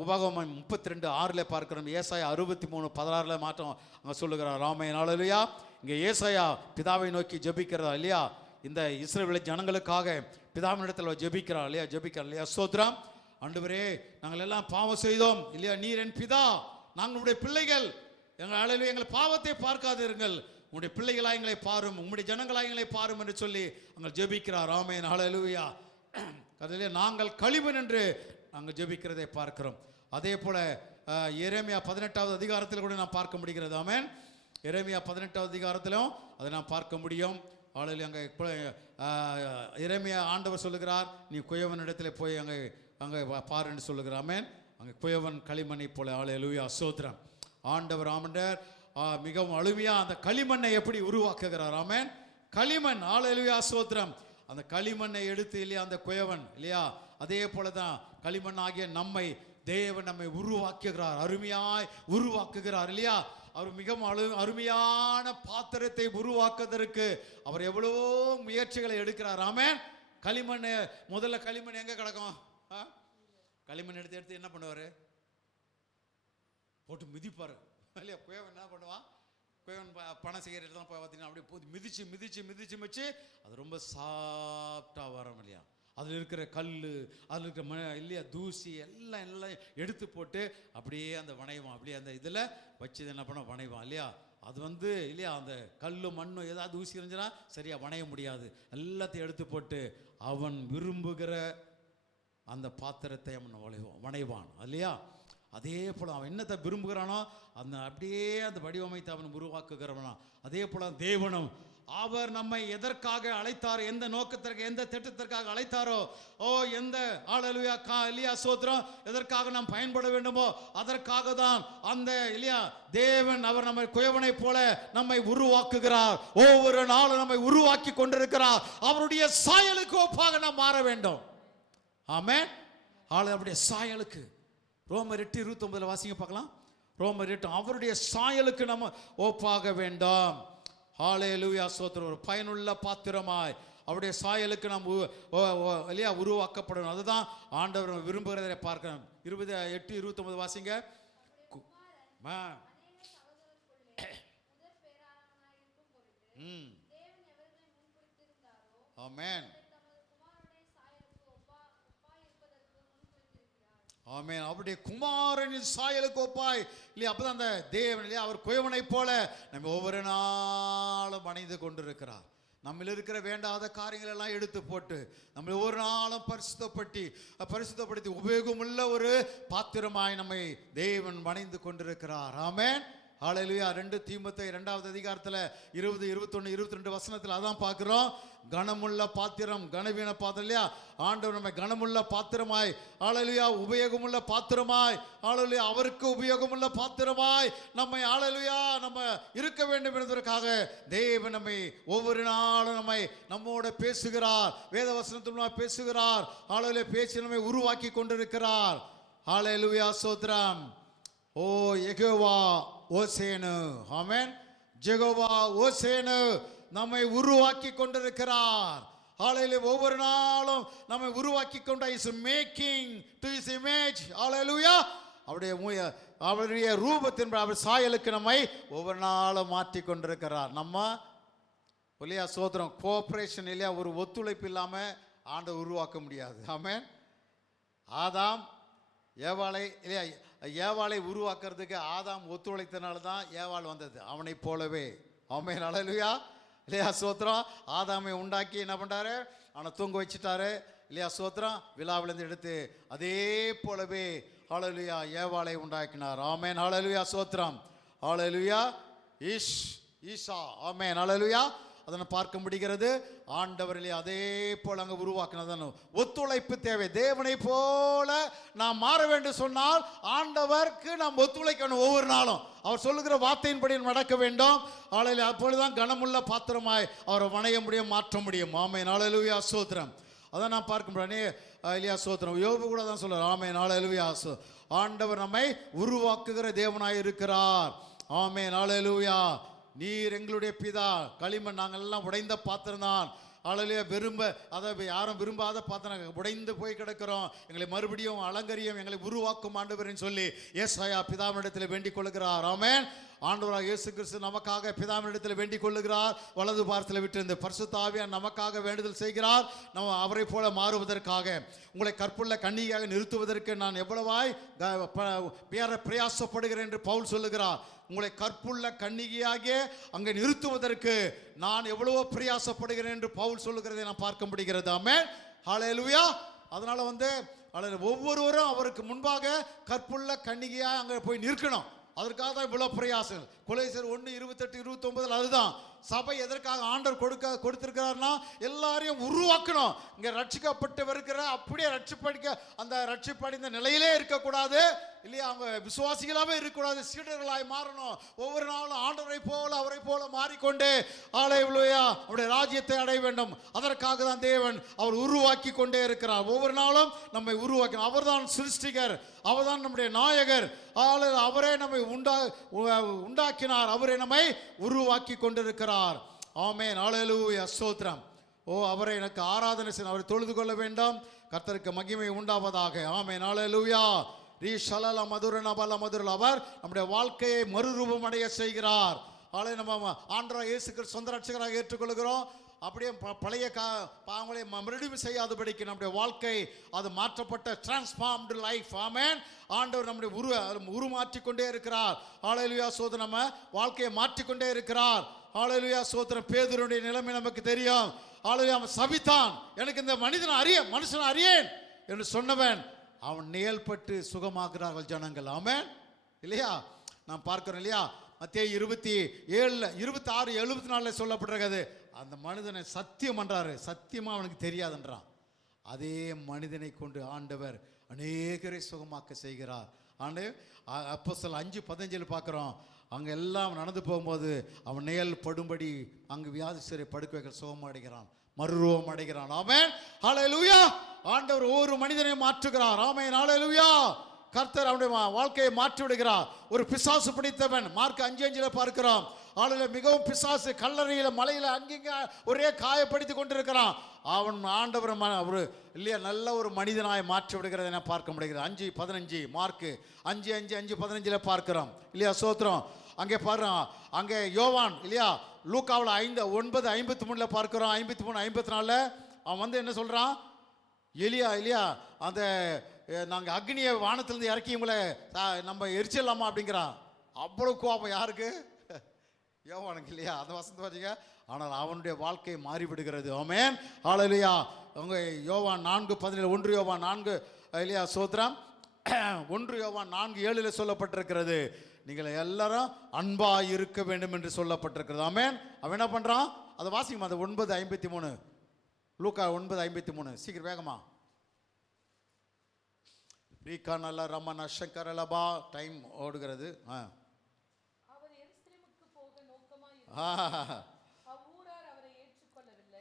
உபாகமம் 32:6 பார்க்கிறோம். ஏசாயா 63:16 மாற்றம் அங்கே சொல்லுகிறார். ஆமென் ஹalleluya. இங்கே ஏசாயா பிதாவை நோக்கி ஜெபிக்கிறதா இல்லையா? இந்த இஸ்ரவேல் ஜனங்களுக்காக பிதாவினிடத்தில் ஜெபிக்கிறார் இல்லையா? ஸ்தோத்திரம். ஆண்டவரே நாங்கள் எல்லாம் பாவம் செய்தோம் இல்லையா? நீர் என் பிதா, நாங்களுடைய பிள்ளைகள், எங்களை பாவத்தை பார்க்காதிருங்கள், உங்களுடைய பிள்ளைகளாக எங்களை பாரும், உங்களுடைய ஜனங்களாக எங்களை பாரும் என்று சொல்லி அங்கே ஜெபிக்கிறார். ஆமென் ஹalleluya. அதிலே நாங்கள் களிமண் என்று நாங்கள் ஜெபிக்கிறதை பார்க்கிறோம். அதே போல எரேமியா 18வது அதிகாரத்தில் கூட நாம் பார்க்க முடிகிறது. ஆமென். எரேமியா 18வது அதிகாரத்திலும் அதை நாம் பார்க்க முடியும். ஹalleluya. அங்கே எரேமியா ஆண்டவர் சொல்லுகிறார், நீ குயவன் இடத்துல போய் அங்கே பாருன்னு சொல்லுகிறார். ஆமென். அங்கே குயவன் களிமணை போல. ஹalleluya. ஸ்தோத்திரம். ஆண்டவர் ஆமண்டர் மிகவும் அழுமையா அந்த களிமண்ணை எப்படி உருவாக்குகிறார். ஆமென். களிமண், ஹல்லேலூயா ஸ்தோத்திரம். அந்த களிமண்ணை எடுத்து இல்லையா அந்த குயவன் இல்லையா, அதே போலதான் களிமண் ஆகிய நம்மை தேவன் நம்மை உருவாக்குகிறார், அருமையாய் உருவாக்குகிறார் இல்லையா. அவர் மிகவும் அருமையான பாத்திரத்தை உருவாக்குவதற்கு அவர் எவ்வளவோ முயற்சிகளை எடுக்கிறார். ஆமென். களிமண், முதல்ல களிமண் எங்க கிடக்கும்? களிமண் எடுத்து எடுத்து என்ன பண்ணுவாரு? போட்டு மிதிப்பாரு இல்லையா. குயவன் என்ன பண்ணுவான்? குயவன் பணம் செய்கிற தான் போய் பார்த்தீங்கன்னா அப்படியே போது மிதிச்சு மிதிச்சு மிதிச்சு மிதிச்சு அது ரொம்ப சாஃப்டாக வரும் இல்லையா. அதில் இருக்கிற கல், அதில் இருக்கிற இல்லையா தூசி எல்லாம் எல்லாம் எடுத்து போட்டு அப்படியே அந்த வணைவான், அப்படியே அந்த இதில் வச்சு என்ன பண்ண வணைவான் இல்லையா. அது இல்லையா அந்த கல்லும் மண்ணும் ஏதாவது தூசி இருந்துச்சுன்னா சரியா வணைய முடியாது. எல்லாத்தையும் எடுத்து போட்டு அவன் விரும்புகிற அந்த பாத்திரத்தை அவன் வணைவான் இல்லையா. அதே போல் அவன் என்னத்தை விரும்புகிறானோ அந்த அப்படியே அந்த வடிவமைத்து அவன் உருவாக்குகிறவனா. அதே போல தேவனும் அவர் நம்மை எதற்காக அழைத்தார், எந்த நோக்கத்திற்கு எந்த திட்டத்திற்காக அழைத்தாரோ, எந்த ஹல்லேலூயா இல்லையா ஸ்தோத்திரம், எதற்காக நாம் பயன்பட வேண்டுமோ அதற்காக தான் அந்த இல்லையா தேவன் அவர் நம்மை குயவனை போல நம்மை உருவாக்குகிறார். ஒவ்வொரு நாளும் நம்மை உருவாக்கி கொண்டிருக்கிறார். அவருடைய சாயலுக்கு ஒப்பாக நாம் மாற வேண்டும். ஆமென். அவருடைய சாயலுக்கு. ரோமர் 8:29 வாசிங்க பார்க்கலாம். ரோமர் 8, அவருடைய சாயலுக்கு நம்ம ஒப்பாக வேண்டாம். ஹல்லேலூயா ஸ்தோத்திரம். ஒரு பயனுள்ள பாத்திரமாய் அவருடைய சாயலுக்கு நாம் இல்லையா உருவாக்கப்படணும். அதுதான் ஆண்டவர் விரும்புகிறதை பார்க்கணும். 8:29 வாசிங்க. ஆமென். ஆமென். அவருடைய குமாரனின் சாயலுக்கு ஒப்பாய் இல்லையா. அப்பதான் அந்த தேவன் இல்லையா அவர் குயவனை போல நம்ம ஒவ்வொரு நாளும் அணைந்து கொண்டிருக்கிறார். நம்மள இருக்கிற வேண்டாத காரியங்கள் எல்லாம் எடுத்து போட்டு நம்ம ஒவ்வொரு நாளும் பரிசுத்தப்படுத்தி உபயோகமுள்ள ஒரு பாத்திரமாய் நம்மை தேவன் அணைந்து கொண்டிருக்கிறார். ஆமென். ஹல்லேலூயா. 2 தீமோத்தேயு 2வது அதிகாரத்தில் 20, 21, 22 வசனத்தில் அதான் பார்க்கிறோம். கனமுள்ள பாத்திரம், கனவீன பாத்திரம் இல்லையா. ஆண்டவர் நம்மை கனமுள்ள பாத்திரமாய் ஹல்லேலூயா உபயோகமுள்ள பாத்திரமாய் ஹல்லேலூயா அவருக்கு உபயோகமுள்ள பாத்திரமாய் நம்மை ஹல்லேலூயா நம்ம இருக்க வேண்டும் என்பதற்காக தேவன் நம்மை ஒவ்வொரு நாளும் நம்மோட பேசுகிறார். வேத வசனத்தில் பேசுகிறார். ஹல்லேலூயா பேசி நம்மை உருவாக்கி கொண்டிருக்கிறார். ஹல்லேலூயா ஸ்தோத்திரம். யெகோவா ஓசேனு. ஆமென். யெகோவா ஓசேனு நம்மை உருவாக்கி கொண்டிருக்கிறார். ஹல்லேலூயா. ஒவ்வொரு நாளும் நம்மை உருவாக்கி கொண்ட is making to his image. Hallelujah. அவருடைய ரூபத்தின் அவர் சாயலுக்கு நம்மை ஒவ்வொரு நாளும் மாற்றி கொண்டிருக்கிறார். நம்ம இல்லையா சோதரம் கோஆபரேஷன் இல்லையா ஒரு ஒத்துழைப்பு இல்லாமல் ஆண்டவர் உருவாக்க முடியாது. ஆமென். ஆதாம் ஏவாளை இல்லையா ஏவாளை உருவாக்குறதுக்கு ஆதாம் ஒத்துழைத்தனால தான் ஏவாள் வந்தது. அவனை போலவே. ஆமென். ஹல்லேலூயா இல்லையா சோத்திரம். ஆதாமை உண்டாக்கி என்ன பண்ணுறாரு, அவனை தூங்க வச்சுட்டாரு இல்லையா சோத்திரம். விழாவிலேருந்து எடுத்து அதே போலவே ஹல்லேலூயா ஏவாளை உண்டாக்கினார். ஆமென். ஹல்லேலூயா சோத்திரம். ஹல்லேலூயா ஈசா. ஆமென். ஹல்லேலூயா. அதனை பார்க்க முடிகிறது. ஆண்டவரிலே அதே போல அங்கே உருவாக்கினதான ஒத்துழைப்பு தேவை. தேவனை போல நாம் மாற வேண்டும் சொன்னால் ஆண்டவருக்கு நாம் ஒத்துழைக்கணும். ஒவ்வொரு நாளும் அவர் சொல்லுகிற வார்த்தையின்படி நடக்க வேண்டும். ஆலையில் அப்பொழுதுதான் கனமுள்ள பாத்திரமாய் அவரை வணைய முடியும், மாற்ற முடியும். ஆமென். ஹல்லேலூயா ஸ்தோத்திரம். அதான் நான் பார்க்க முடியாது இல்லையா ஸ்தோத்திரம். யோபு கூட தான் சொல்றார். ஆமென். ஹல்லேலூயா. ஆண்டவர் நம்மை உருவாக்குகிற தேவனாய் இருக்கிறார். ஆமென். ஹல்லேலூயா. நீர் எங்களுடைய பிதா. களிமண் நாங்கள் எல்லாம் உடைந்த பாத்திரம் தான். ஹல்லேலூயா. அதை யாரும் விரும்பாத பாத்திரம் உடைந்து போய் கிடக்கிறோம். எங்களை மறுபடியும் அலங்கரியம் எங்களை உருவாக்கும் ஆண்டவர்னு சொல்லி ஏசாயா பிதாவினிடத்தில் வேண்டிக் கொள்ளுகிறார். ஆமென். ஆண்டவராக இயேசு கிறிஸ்து நமக்காக பிதாவினிடத்தில் வேண்டிக் கொள்ளுகிறார். வலது பாரத்தில் விட்டு இந்த பரிசுத்த ஆவியானவர் நமக்காக வேண்டுதல் செய்கிறார். நம்ம அவரை போல மாறுவதற்காக, உங்களை கற்புள்ள கன்னிகையாக நிறுத்துவதற்கு நான் எவ்வளவாய் பிரயாசப்படுகிறேன் என்று பவுல் சொல்லுகிறார். உங்களை கற்புள்ள கன்னிகையாக அங்கே நிறுத்துவதற்கு நான் எவ்வளவோ பிரயாசப்படுகிறேன் என்று பவுல் சொல்லுகிறதை நான் பார்க்க முடிகிறது. ஆமென். ஹல்லேலூயா. அதனால ஒவ்வொருவரும் அவருக்கு முன்பாக கற்புள்ள கன்னிகையாக அங்கே போய் நிற்கணும். அதற்காக தான் இவ்வளோ பிரயாசம். கொலைசர் 1:28-29 அதுதான் சபை எதற்காக ஆண்டவர் கொடுத்திருக்கிறார்னா எல்லாரையும் உருவாக்கணும். இங்க ரட்சிக்கப்பட்டு வருகிற அப்படியே அந்த ரட்சிப்படைந்த நிலையிலே இருக்கக்கூடாது இல்லையா, அவங்க விசுவாசிகளாகவே இருக்கக்கூடாது, சீடர்களாய் மாறணும். ஒவ்வொரு நாளும் ஆண்டவரை போல அவரை போல மாறிக்கொண்டே ஹல்லேலூயா அவருடைய ராஜ்யத்தை அடைய வேண்டும். அதற்காக தான் தேவன் அவர் உருவாக்கி கொண்டே இருக்கிறார். ஒவ்வொரு நாளும் நம்மை உருவாக்கணும். அவர்தான் சிருஷ்டிகர், அவர்தான் நம்முடைய நாயகர். அவரே நம்மை உண்டாக்கினார், அவரே நம்மை உருவாக்கி கொண்டிருக்கிறார். ஆமென், ஹல்லேலூயா, ஸ்தோத்திரம். அவரை எனக்கு ஆராதனை செய்ய, அவரை தொழுது கொள்ள வேண்டும். கர்த்தருக்கு மகிமை உண்டாவதாக. ஆமென், ஹல்லேலூயா. ரீஷலல மதுரன பல மதுரல். அவர் நம்முடைய வாழ்க்கையை மறுரூபம் அடைய செய்கிறார். நம்ம ஆண்டவராகிய இயேசு கிறிஸ்து சொந்த ரட்சகராக ஏற்றுக்கொள்கிறோம். அப்படியே பழைய பாவங்களை மறுபடியும் செய்யாதபடிக்கு நம்முடைய வாழ்க்கை அது மாற்றப்பட்ட டிரான்ஸ்ஃபார்ம்டு லைஃப். ஆமென். ஆண்டவர் நம்முடைய உருமாற்றிக்கொண்டே இருக்கிறார். ஹல்லேலூயா, சோதரம். நம்ம வாழ்க்கையை மாற்றிக்கொண்டே இருக்கிறார். ஹல்லேலூயா, சோதரம். பேதுருடைய நிலைமை நமக்கு தெரியும். ஹல்லேலூயா, அவன் சபித்தான், எனக்கு இந்த மனுஷனை அறியேன் என்று சொன்னவன் அவன் நிழல்பட்டு சுகமாகிறார்கள் ஜனங்கள். ஆமென், இல்லையா? நாம் பார்க்கிறோம் இல்லையா, மத்தேயு 27:26-74 சொல்லப்பட்டிருக்கிறது. அந்த மனிதனை சத்தியம் பண்றாரு, சத்தியமா அவனுக்கு தெரியாதுன்றான். அதே மனிதனை கொண்டு ஆண்டவர் அநேகரை சுகமாக்க செய்கிறார். அப்போஸ்தலர் 5:15 பார்க்கிறோம். அங்க எல்லாம் நடந்து போகும்போது அவன் நிழல் படும்படி அங்கு வியாதிஸ்தரை படுக்க வைக்க சுகம் அடைகிறான், மறுரூபம் அடைகிறான். ஆமென், ஹல்லேலூயா. ஆண்டவர் ஒவ்வொரு மனிதனையும் மாற்றுகிறார். ஆமென், ஹல்லேலூயா. கர்த்தர் அவனுடைய வாழ்க்கையை மாற்றி விடுகிறார். ஒரு பிசாசு பிடித்தவன் மார்க் 5:5 பார்க்கிறோம். ஆளுல மிகவும் பிசாசு கல்லறையில மலையில அங்கிங்க ஒரே காயப்படுத்தி கொண்டிருக்கிறான். அவன் ஆண்டவர் அவரு இல்லையா நல்ல ஒரு மனிதனாய் மாற்றி விடுகிறத என்ன பார்க்க முடிகிறது. 5:15 மார்க் 5:15 பார்க்கிறோம் இல்லையா, சோத்திரம். அங்கே பாருங்க, அங்கே யோவான் இல்லையா லூக்காவில் 9:53 பார்க்கிறோம். 53-54 அவன் என்ன சொல்றான், எலியா இல்லையா அந்த நாங்கள் அக்னியை வானத்திலிருந்து இறக்கி உங்களை நம்ம எரிச்சிடலாமா அப்படிங்கிறான். அவ்வளவு கோபம் யாருக்கு, யோவானுக்கு இல்லையா. அந்த வசனத்தை பார்த்தீங்க. ஆனால் அவனுடைய வாழ்க்கை மாறிவிடுகிறது. ஆமென், ஹல்லேலூயா. அவங்க யோவான் 4:17 1 யோவான் 4 இல்லையா, சோத்திரம். 1 யோவான் 4:7 சொல்லப்பட்டிருக்கிறது, நீங்கள் எல்லாரும் அன்பா இருக்க வேண்டும் என்று சொல்லப்பட்டிருக்கிறது. ஆமென். அவன் என்ன பண்றான், அதை வாசிக்குமா, அது 9:53 லூக்கா 9:53 சீக்கிரம் வேகமா. ரீகானல ரமண சங்கரலபா டைம் ஓடுகிறது. அவர் எருசலேமுக்கு போக நோக்கமாயிருந்தார். அவ்வூரார் அவரை ஏற்றுக்கொள்ளவில்லை.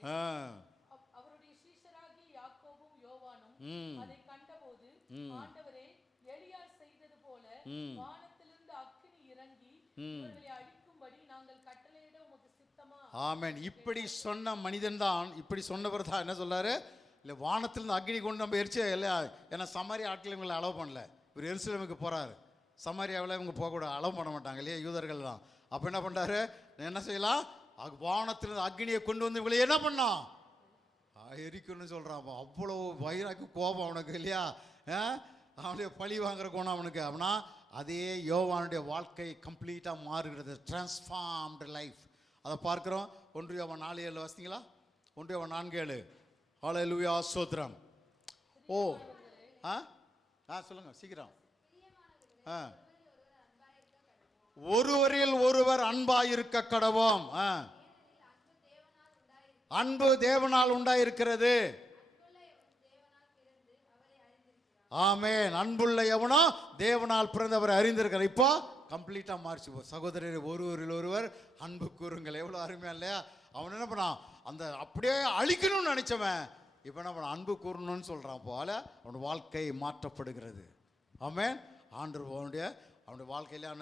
அவருடைய சீஷராகிய யாக்கோபும் யோவானும் அதை கண்டபோது, ஆண்டவரே, எலியா செய்தது போல வானத்திலிருந்து அக்கினி இறங்கி இவர்களை அழிக்கும்படி நாங்கள் கட்டளையிட உமக்கு சித்தமா? ஆமென். இப்படி சொன்ன மனிதன் தான், இப்படி சொன்னவர் தான் என்ன சொல்றாரு, இல்லை வானத்திலிருந்து அக்னி கொண்டு நம்ம எரிச்சு இல்லையா. ஏன்னா சமாரியா ஆட்கள் இவங்களை அலோவ் பண்ணல. இவர் எருசலேமுக்கு போறாரு, சமாரியாவில் இவங்க போகக்கூடாது, அலோவ் பண்ண மாட்டாங்க இல்லையா, யூதர்கள் தான். அப்போ என்ன பண்ணுறாரு, என்ன செய்யலாம், வானத்திலிருந்து அக்னியை கொண்டு வந்து இவங்களை என்ன பண்ணான், எரிக்கணும்னு சொல்கிறான். அவ்வளோ வயிறாக்கு கோபம் அவனுக்கு இல்லையா, அவனுடைய பழி வாங்குற கோணம் அவனுக்கு. அப்படின்னா அதே யோவானுடைய வாழ்க்கை கம்ப்ளீட்டாக மாறுகிறது, டிரான்ஸ்ஃபார்ம்டு லைஃப். அதை பார்க்குறோம். 1 யோவான் 4:7 வாசிங்களா. 1 யோவான் 4:7. ஹல்லேலூயா, ஸ்தோத்திரம். சொல்லுங்க சீக்கிரம். ஒருவரில் ஒருவர் அன்பாயிருக்க கடவோம். அன்பு தேவனால் உண்டாயிருக்கிறது. ஆமென். அன்புள்ள எவனோ தேவனால் பிறந்தவர் அறிந்திருக்கிறார். இப்போ கம்ப்ளீட்டா மாறிச்சு. சகோதரர் ஒருவரில் ஒருவர் அன்பு கூறுங்கள். எவ்வளவு அருமையா இல்லையா. அவன் என்ன பண்ணான், அந்த அப்படியே அழிக்கணும்னு நினைச்சவன் இப்போ என்ன பண்ண, அன்பு கூறணும்னு சொல்றான். போல அவனுடைய வாழ்க்கை மாற்றப்படுகிறது. ஆமென். ஆண்டவர் அவனுடைய வாழ்க்கையிலான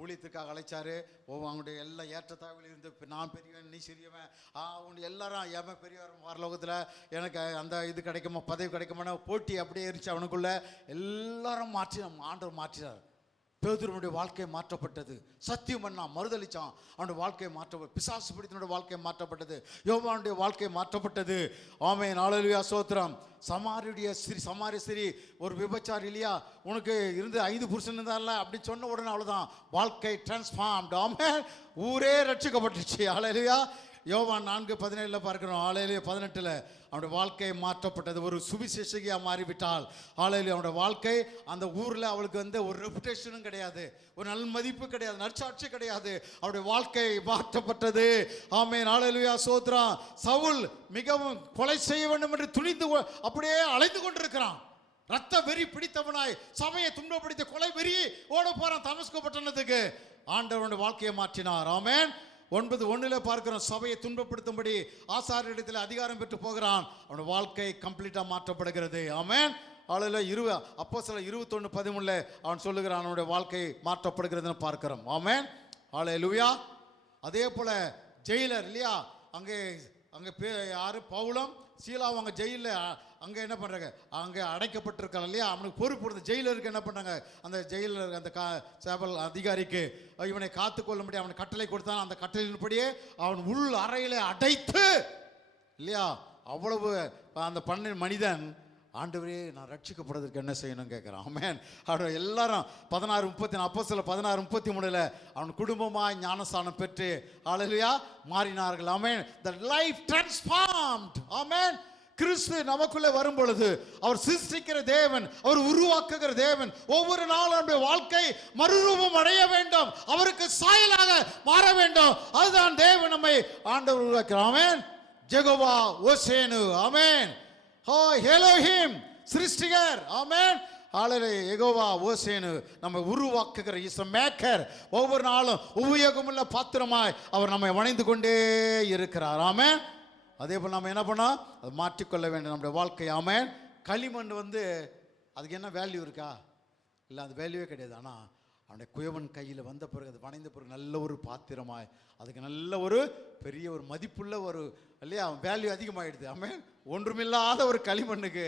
ஊழியத்துக்காக அழைச்சாரு. அவனுடைய எல்லா ஏற்றத்தாழ்வில் இருந்து, நான் பெரியவன் நீ சிறியவன், அவனுடைய எல்லாரும் எவன் பெரியவன் வரலோகத்தில் எனக்கு அந்த இது கிடைக்குமா, பதவி கிடைக்குமா, போட்டி அப்படியே இருந்துச்சு அவனுக்குள்ள. எல்லாரும் ஆண்டவர் மாற்றினார். பேதுருவுடைய வாழ்க்கை மாற்றப்பட்டது. சத்தியம் பண்ணா மறுதளிச்சான், அவனுடைய வாழ்க்கை மாற்றப்பட்டது. பிசாசு பிடித்தனுடைய வாழ்க்கை மாற்றப்பட்டது. யோவானுடைய வாழ்க்கை மாற்றப்பட்டது. ஆமென், ஹல்லேலூயா, ஸ்தோத்திரம். சமாரிய ஸ்திரீ ஒரு விபச்சாரி இல்லையா, உனக்கு இருந்து 5 புருஷன் இருந்தால அப்படின்னு சொன்ன உடனே அவ்வளவுதான், வாழ்க்கை டிரான்ஸ்ஃபார்ம்டு. ஆமென். ஊரே ரட்சிக்கப்பட்டுச்சு. ஹல்லேலூயா. யோவான் 4:17 பார்க்கிறோம். ஆலையிலே 18 அவனுடைய வாழ்க்கை மாற்றப்பட்டது. ஒரு சுவிசேஷகியா மாறிவிட்டால் ஆலையிலே அவனுடைய வாழ்க்கை அந்த ஊரில் அவளுக்கு வந்து ஒரு ரெப்புடேஷனும் கிடையாது, ஒரு நல்ல மதிப்பு கிடையாது, நற்சாட்சி கிடையாது. அவருடைய வாழ்க்கை மாற்றப்பட்டது. ஆமென், ஹல்லேலூயா, ஸ்தோத்திரம். சவுல் மிகவும் கொலை செய்ய வேண்டும் என்று துணிந்து அப்படியே அலைந்து கொண்டிருக்கிறான். ரத்த வெறி பிடித்தவனாய் சபையை துன்பப்படுத்தி கொலை வெறி ஓட போறான் தமஸ்கு பட்டணத்துக்கு. ஆண்டவனுடைய வாழ்க்கையை மாற்றினார். ஆமென். 9:1 பார்க்கிறோம். சபையை துன்பப்படுத்தும்படி ஆசாரியரிடத்தில் அதிகாரம் பெற்று போகிறான். அவனுடைய வாழ்க்கை கம்ப்ளீட்டா மாற்றப்படுகிறது. ஆமென். ஹல்லேலூயா. அப்போஸ்தலர் 21:13 அவன் சொல்லுகிறான் அவனுடைய வாழ்க்கை மாற்றப்படுகிறதுன்னு பார்க்கிறோம். ஆமென், ஹல்லேலூயா. அதே போல ஜெயிலர் இல்லையா, அங்கே யாரு, பவுலும் சீலாவும் அங்கே ஜெயிலில் அங்கே என்ன பண்ணுறாங்க, அங்கே அடைக்கப்பட்டிருக்காங்க இல்லையா, அவனுக்கு பொறுப்பு கொடுத்து ஜெயிலருக்கு என்ன பண்ணாங்க, அந்த ஜெயிலர் அந்த சேவல் அதிகாரிக்கு இவனை காத்துக்கொள்ளும்படி அவன் கட்டளை கொடுத்தான். அந்த கட்டளையின்படியே அவன் உள் அறையில் அடைத்து இல்லையா, அவ்வளவு அந்த மனிதன் ஆண்டவரே நான் ரட்சிக்கப்படுறதுக்கு என்ன செய்யணும் கேட்குறான். ஆமென். அவன் எல்லாரும் 16:30 அப்போஸ்தலர் 16:33 அவன் குடும்பமாய் ஞானஸ்தானம் பெற்று ஹல்லேலூயா மாறினார்கள். ஆமென். The life transformed. ஆமென். கிறிஸ்து நமக்குள்ளே வரும் பொழுது அவர் சிருஷ்டிக்கிற தேவன், அவர் உருவாக்குகிற தேவன். ஒவ்வொரு நாளும் நம்முடைய வாழ்க்கை மறுரூபம் அடைய வேண்டும், அவருக்கு சாயலாக மாற வேண்டும். அதுதான் தேவன் நம்மை ஆண்டவர் உருவாக்குறார். ஆமென். Jehovah Osenu. ஆமென். எலோஹிம் சிருஷ்டிகர். ஆமென். ஹல்லேலூயா. யெகோவா ஓசேனு நம்மை உருவாக்குகிற இஸ் எ மேக்கர். ஒவ்வொரு நாளும் உபயோகமுள்ள பாத்திரமாய் அவர் நம்மை வணைந்து கொண்டே இருக்கிறார். ஆமென். அதே போல் நம்ம என்ன பண்ணோம், அதை மாற்றிக்கொள்ள வேண்டும் நம்முடைய வாழ்க்கை. ஆமென். களிமண் வந்து அதுக்கு என்ன வேல்யூ இருக்கா? இல்லை, அது வேல்யூவே கிடையாது. ஆனால் அவனுடைய குயவன் கையில் வந்த பிறகு அது வணைந்த பிறகு நல்ல ஒரு பாத்திரமாய் அதுக்கு நல்ல ஒரு பெரிய ஒரு மதிப்புள்ள ஒரு இல்லையா வேல்யூ அதிகமாகிடுது. ஆமென். ஒன்றுமில்லாத ஒரு களிமண்ணுக்கு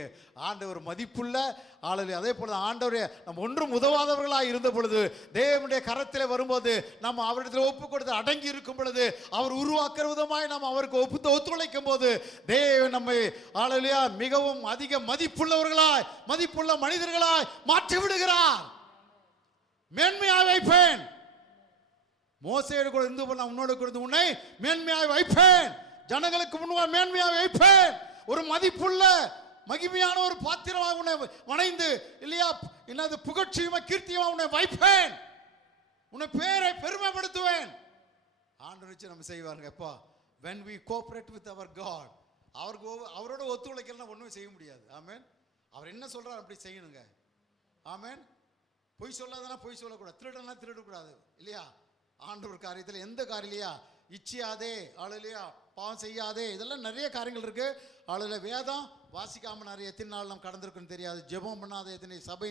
ஆண்டவர் மதிப்புள்ள ஆளு. அதே போல ஆண்டவரே நம்ம ஒன்றும் உதவாதவர்களாக இருந்த பொழுது தேவனுடைய கரத்தில் வரும்போது நம்ம அவரிடத்தில் ஒப்பு கொடுத்து அடங்கி இருக்கும் பொழுது அவர் உருவாக்குற விதமாய் நம்ம அவருக்கு ஒத்துழைக்கும் போது தேவன் நம்மை ஆளலையா மிகவும் அதிக மதிப்புள்ளவர்களாய் மதிப்புள்ள மனிதர்களாய் மாற்றி விடுகிறார். மேன்மையாய் வைப்பேன். மோசேயோடு கூட இருந்து நான் உன்னோடு கொடுத்து உன்னை மேன்மையாய் வைப்பேன், ஜனங்களுக்கு முன்பாக மேன்மையாய் வைப்பேன், ஒரு மதிப்புள்ள மகிமையான ஒரு பாத்திரமாக உன்னை வணைந்து இல்லையா என்னது புகழ்ச்சியுமா கீர்த்தியுமா உன்னை வைப்பேன், உன்னை பேரை பெருமைப்படுத்துவேன். ஆண்டவர் வச்சு நம்ம செய்வாருங்க. எப்போ when we cooperate with our God, அவரோட ஒத்துழைக்கலாம் ஒன்றும் செய்ய முடியாது. ஆமென். அவர் என்ன சொல்றாரு அப்படி செய்யணுங்க. ஆமென். பொய் சொல்லாதனா பொய் சொல்லக்கூடாது, திருடனா திருடக்கூடாது இல்லையா. ஆண்டவர் காரியத்தில் எந்த காரியலையா இச்சியாதே ஆளுலையா பாவம் செய்யாதே, இதெல்லாம் நிறைய காரியங்கள் இருக்கு. ஆளுல வேதம் வாசிக்காம நிறைய எத்தனை நாள் நம்ம கடந்திருக்குன்னு தெரியாது. ஜெபம் பண்ணாத எத்தனை சபை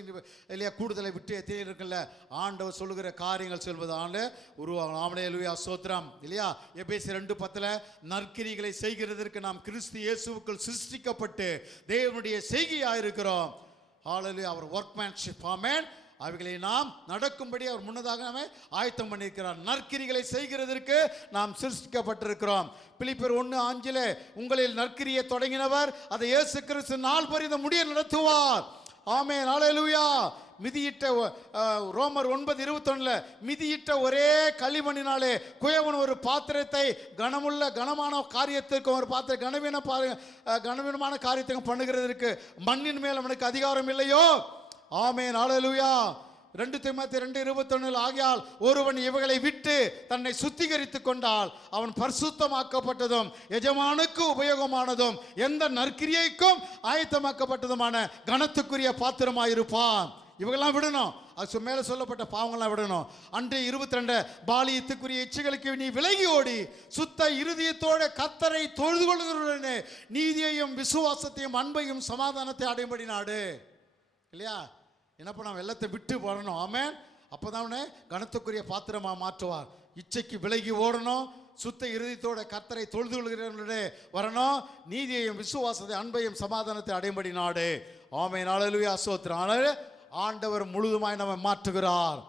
இல்லையா கூடுதலை விட்டு எத்தனை இருக்குல்ல. ஆண்டவர் சொல்லுகிற காரியங்கள் சொல்வது ஆண்டு உருவாகணும். ஹல்லேலூயா ஸ்தோத்திரம் இல்லையா. எபேசியர் 2:10 நற்கிரிகளை செய்கிறதற்கு நாம் கிறிஸ்து இயேசுவுக்குள் சிருஷ்டிக்கப்பட்டு தேவனுடைய செய்கையாயிருக்கிறோம். ஹல்லேலூயா. அவர் ஒர்க்மேன்ஷிப். ஆமென். அவைகளை நாம் நடக்கும்படி அவர் முன்னதாக நம்மை ஆயத்தம் பண்ணியிருக்கிறார். நற்கிரிகளை செய்கிறதற்கு நாம் சிருஷ்டிக்கப்பட்டிருக்கிறோம். பிலிப்பியர் 1:5 உங்களில் நற்கிரியை தொடங்கினவர் அதை இயேசு கிறிஸ்து நாள் பரிந்த முடிய நடத்துவார். ஆமென். ஹல்லேலூயா. மிதியிட்ட ரோமர் 9:21 மிதியிட்ட ஒரே களிமண்ணினாலே குயவன் ஒரு பாத்திரத்தை கனமான காரியத்திற்கு ஒரு பாத்திரம் கனவீனமான காரியத்தை பண்ணுகிறதற்கு மண்ணின் மேல் அவனுக்கு அதிகாரம் இல்லையோ. ஆமென். ஹல்லேலூயா. 2 தீமோத்தேயு 2:21 ஆகையால் ஒருவன் இவைகளை விட்டு தன்னை சுத்திகரித்துக் கொண்டால் அவன் பரிசுத்தமாக்கப்பட்டதும் எஜமானுக்கு உபயோகமானதும் எந்த நற்கிரியைக்கும் ஆயத்தமாக்கப்பட்டதுமான கனத்துக்குரிய பாத்திரமாயிருப்பான். இவங்கெல்லாம் விடணும். அது மேலே சொல்லப்பட்ட பாவங்கள்லாம் விடணும். அன்று 22 பாலியத்துக்குரிய இச்சைகளுக்கு நீ விலகி ஓடி சுத்த இருதயத்தோட கர்த்தரை தொழுது கொள்கிறவனே நீதியையும் விசுவாசத்தையும் அன்பையும் சமாதானத்தை அடையும்படி நாடு இல்லையா. என்ன பண்ண வெள்ளத்தை விட்டு வரணும். ஆமென். அப்போதான் அவனை கனத்துக்குரிய பாத்திரமா மாற்றுவார். இச்சைக்கு விலகி ஓடணும், சுத்த இருதயத்தோட கர்த்தரை தொழுது கொள்கிறவர்களே வரணும், நீதியையும் விசுவாசத்தை அன்பையும் சமாதானத்தை அடையும்படி நாடு. ஆமென். ஹல்லேலூயா ஸ்தோத்திரம். ஆண்டவர் முழுதுமாய் நம்மை மாற்றுகிறார்.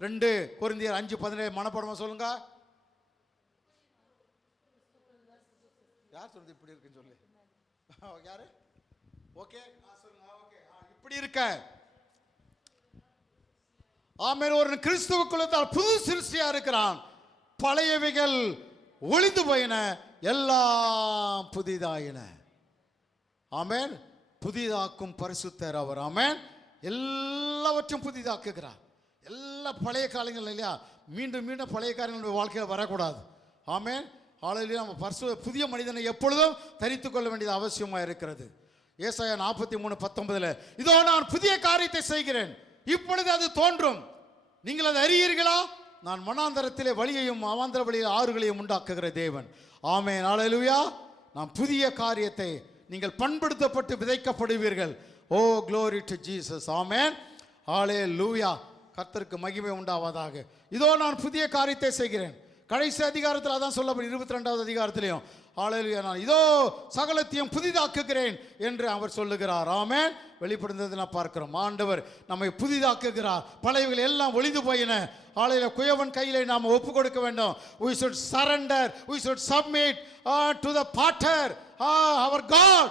2 கொரிந்தியர் 5:17 மனப்பாடமா சொல்லுங்க. யார் சொல்றது இப்படி இருக்குன்னு சொல்லி யாரு? ஓகே சொல்லுங்க. ஓகே இப்படி இருக்க ஆமென். ஒரு கிறிஸ்துவுக்குள்ள புது சிருஷ்டியா இருக்கிறான். பழையவைகள் ஒளிந்து போயின, எல்லாம் புதிதாயின. ஆமென். புதிதாக்கும் பரிசுத்தர் அவர். ஆமென். எல்லாவற்றையும் புதிதாக்குகிறார். எல்லா பழைய காலங்கள் இல்லையா, மீண்டும் மீண்டும் பழைய காரியங்கள் வாழ்க்கையில் வரக்கூடாது. ஆமென். ஹல்லேலூயா. நம்ம புதிய மனிதனை எப்பொழுதும் தரித்து கொள்ள வேண்டியது அவசியமாக இருக்கிறது. ஏசாயா 43:19 இதோ நான் புதிய காரியத்தை செய்கிறேன், இப்பொழுது அது தோன்றும், நீங்கள் அதை அறியீர்களா? நான் மனாந்தரத்திலே வழியையும் அவாந்தர வழியில் ஆறுகளையும் உண்டாக்குகிற தேவன். ஆமென். ஹல்லேலூயா. நான் புதிய காரியத்தை, நீங்கள் பண்படுத்தப்பட்டு விதைக்கப்படுவீர்கள். Oh glory to Jesus. Amen. Hallelujah. கர்த்தருக்கு மகிமை உண்டாவதாக. இதோ நான் புதிய காரியத்தை செய்கிறேன். கடைசி அதிகாரத்தில் அதான் சொல்லப்படும், 22வது அதிகாரத்திலையும் ஹல்லேலூயா, நான் இதோ சகலத்தையும் புதிதாக்குகிறேன் என்று அவர் சொல்லுகிறார். ஆமென். வெளிப்படுந்தது நான் பார்க்கிறோம். ஆண்டவர் நம்மை புதிதாக்குகிறார். பழையவைகள் எல்லாம் ஒளிந்து போயின. ஹல்லேலூயா. குயவன் கையிலே நாம் ஒப்பு கொடுக்க வேண்டும். we should surrender, we should submit to the potter, our God.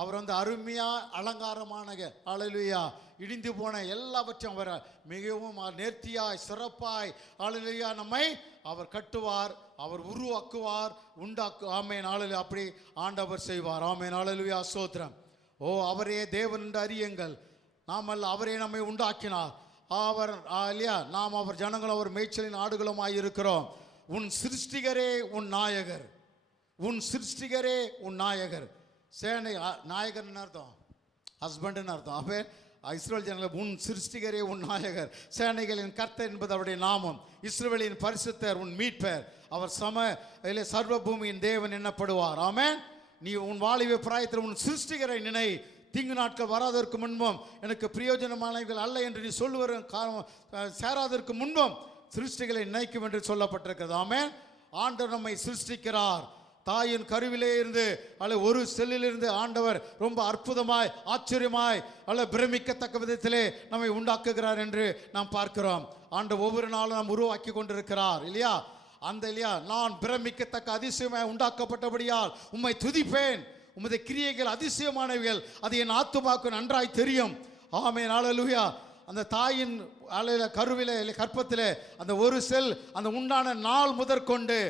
அவர் வந்து அருமையா அலங்காரமான ஹல்லேலூயா இடிந்து போன எல்லாவற்றையும் அவர் மிகவும் நேர்த்தியாய் சிறப்பாய் ஹல்லேலூயா நம்மை அவர் கட்டுவார், அவர் உருவாக்குவார், உண்டாக்கு. ஆமென். ஹல்லேலூயா. அப்படி ஆண்டவர் செய்வார். ஆமென். ஹல்லேலூயா. ஸ்தோத்திரம். ஓ அவரே தேவன் என்று அறியுங்கள், நாம் அல்ல, அவரே நம்மை உண்டாக்கினார். அவர் இல்லையா, நாம் அவர் ஜனங்களும் அவர் மேய்ச்சலின் ஆடுகளுமாய் இருக்கிறோம். உன் சிருஷ்டிகரே உன் நாயகர், உன் சிருஷ்டிகரே உன் நாயகர். சேனை நாயகர்னு அர்த்தம், ஹஸ்பண்ட்னு அர்த்தம். அப்போ இஸ்ரவேல் ஜனங்கள் உன் சிருஷ்டிகரே உன் நாயகர், சேனைகளின் கர்த்தர் என்பது அவருடைய நாமம். இஸ்ரவேலின் பரிசுத்தர் உன் மீட்பர், அவர் சர்வ பூமியின் தேவன் என்னப்படுவார். ஆமென். நீ உன் வாலிப பிராயத்தில் உன் சிருஷ்டிகரை நினை, தீங்கு நாட்கள் வராதற்கு முன்பும் எனக்கு பிரயோஜனமானவர்கள் அல்ல என்று நீ சொல்லுவர சேராதற்கு முன்பும் சிருஷ்டிகளை நினைக்கும் என்று சொல்லப்பட்டிருக்கிறது. ஆமென். ஆண்டவர் நம்மை சிருஷ்டிக்கிறார். தாயின் கருவிலே இருந்து அல்ல ஒரு செல்லிலிருந்து ஆண்டவர் ரொம்ப அற்புதமாய் ஆச்சரியமாய் அல்ல பிரமிக்கத்தக்க விதத்திலே நம்மை உண்டாக்குகிறார் என்று நாம் பார்க்கிறோம். ஆண்டவர் ஒவ்வொரு நாளும் நாம் உருவாக்கி கொண்டிருக்கிறார் இல்லையா. அந்த இல்லையா, நான் பிரமிக்கத்தக்க அதிசயமாய் உண்டாக்கப்பட்டபடியால் உம்மை துதிப்பேன், உமது கிரியைகள் அதிசயமானவைகள், அது என் ஆத்துமாக்கு நன்றாய் தெரியும். ஆமென். ஹல்லேலூயா. அந்த தாயின் கருவிலே கற்பத்திலே அந்த ஒரு செல் அந்த உண்டான நாள் முதற்கொண்டு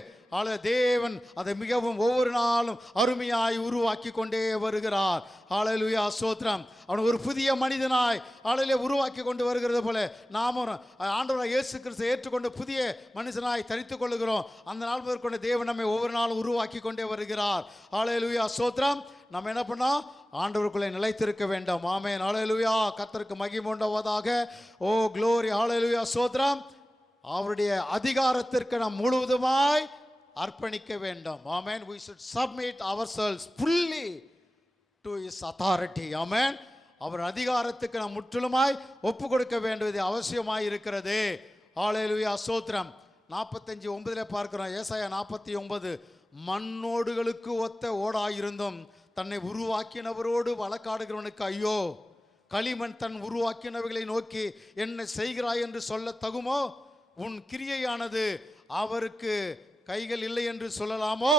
தேவன் அதை மிகவும் ஒவ்வொரு நாளும் அருமையாய் உருவாக்கி கொண்டே வருகிறார். ஹல்லேலூயா. ஸ்தோத்திரம். அவன் ஒரு புதிய மனிதனாய் ஹல்லேலூயா உருவாக்கி கொண்டு வருகிறது போல நாமும் ஆண்டவராகிய இயேசு கிறிஸ்துவை ஏற்றுக்கொண்டு புதிய மனுஷனாய் தரித்துக் கொள்ளுகிறோம். அந்த நாள் முதற்கொண்டு தேவன் நம்மை ஒவ்வொரு நாளும் உருவாக்கி கொண்டே வருகிறார். ஹல்லேலூயா. ஸ்தோத்திரம். நம்ம என்ன பண்ணோம்? ஆண்டவருக்குள்ளே நிலைத்திருக்க வேண்டும். ஆமென். ஹல்லேலூயா. கர்த்தருக்கு மகிமை உண்டாவதாக. Oh glory. ஹல்லேலூயா. ஸ்தோத்திரம். அவருடைய அதிகாரத்திற்கு நாம் முழுவதுமாய் அர்ப்பணிக்க வேண்டும். ஆமென். we should submit ourselves fully to his authority. ஆமென். அவர் அதிகாரத்துக்கு நாம் முற்றிலுமாய் ஒப்பு கொடுக்க வேண்டியது அவசியமாய் இருக்கிறது. ஹல்லேலூயா. ஸ்தோத்திரம். 45:9 பார்க்கிறோம். ஏசாயா 49 மண்ணோடுகளுக்கு ஒத்த ஓடாயிருந்தும் தன்னை உருவாக்கினவரோடு வழக்காடுகிறவனுக்கு ஐயோ, களிமண் தன் உருவாக்கினவைகளை நோக்கி என்ன செய்கிறாய் என்று சொல்ல தகுமோ? உன் கிரியையானது அவருக்கு கைகள் இல்லை என்று சொல்லலாமோ?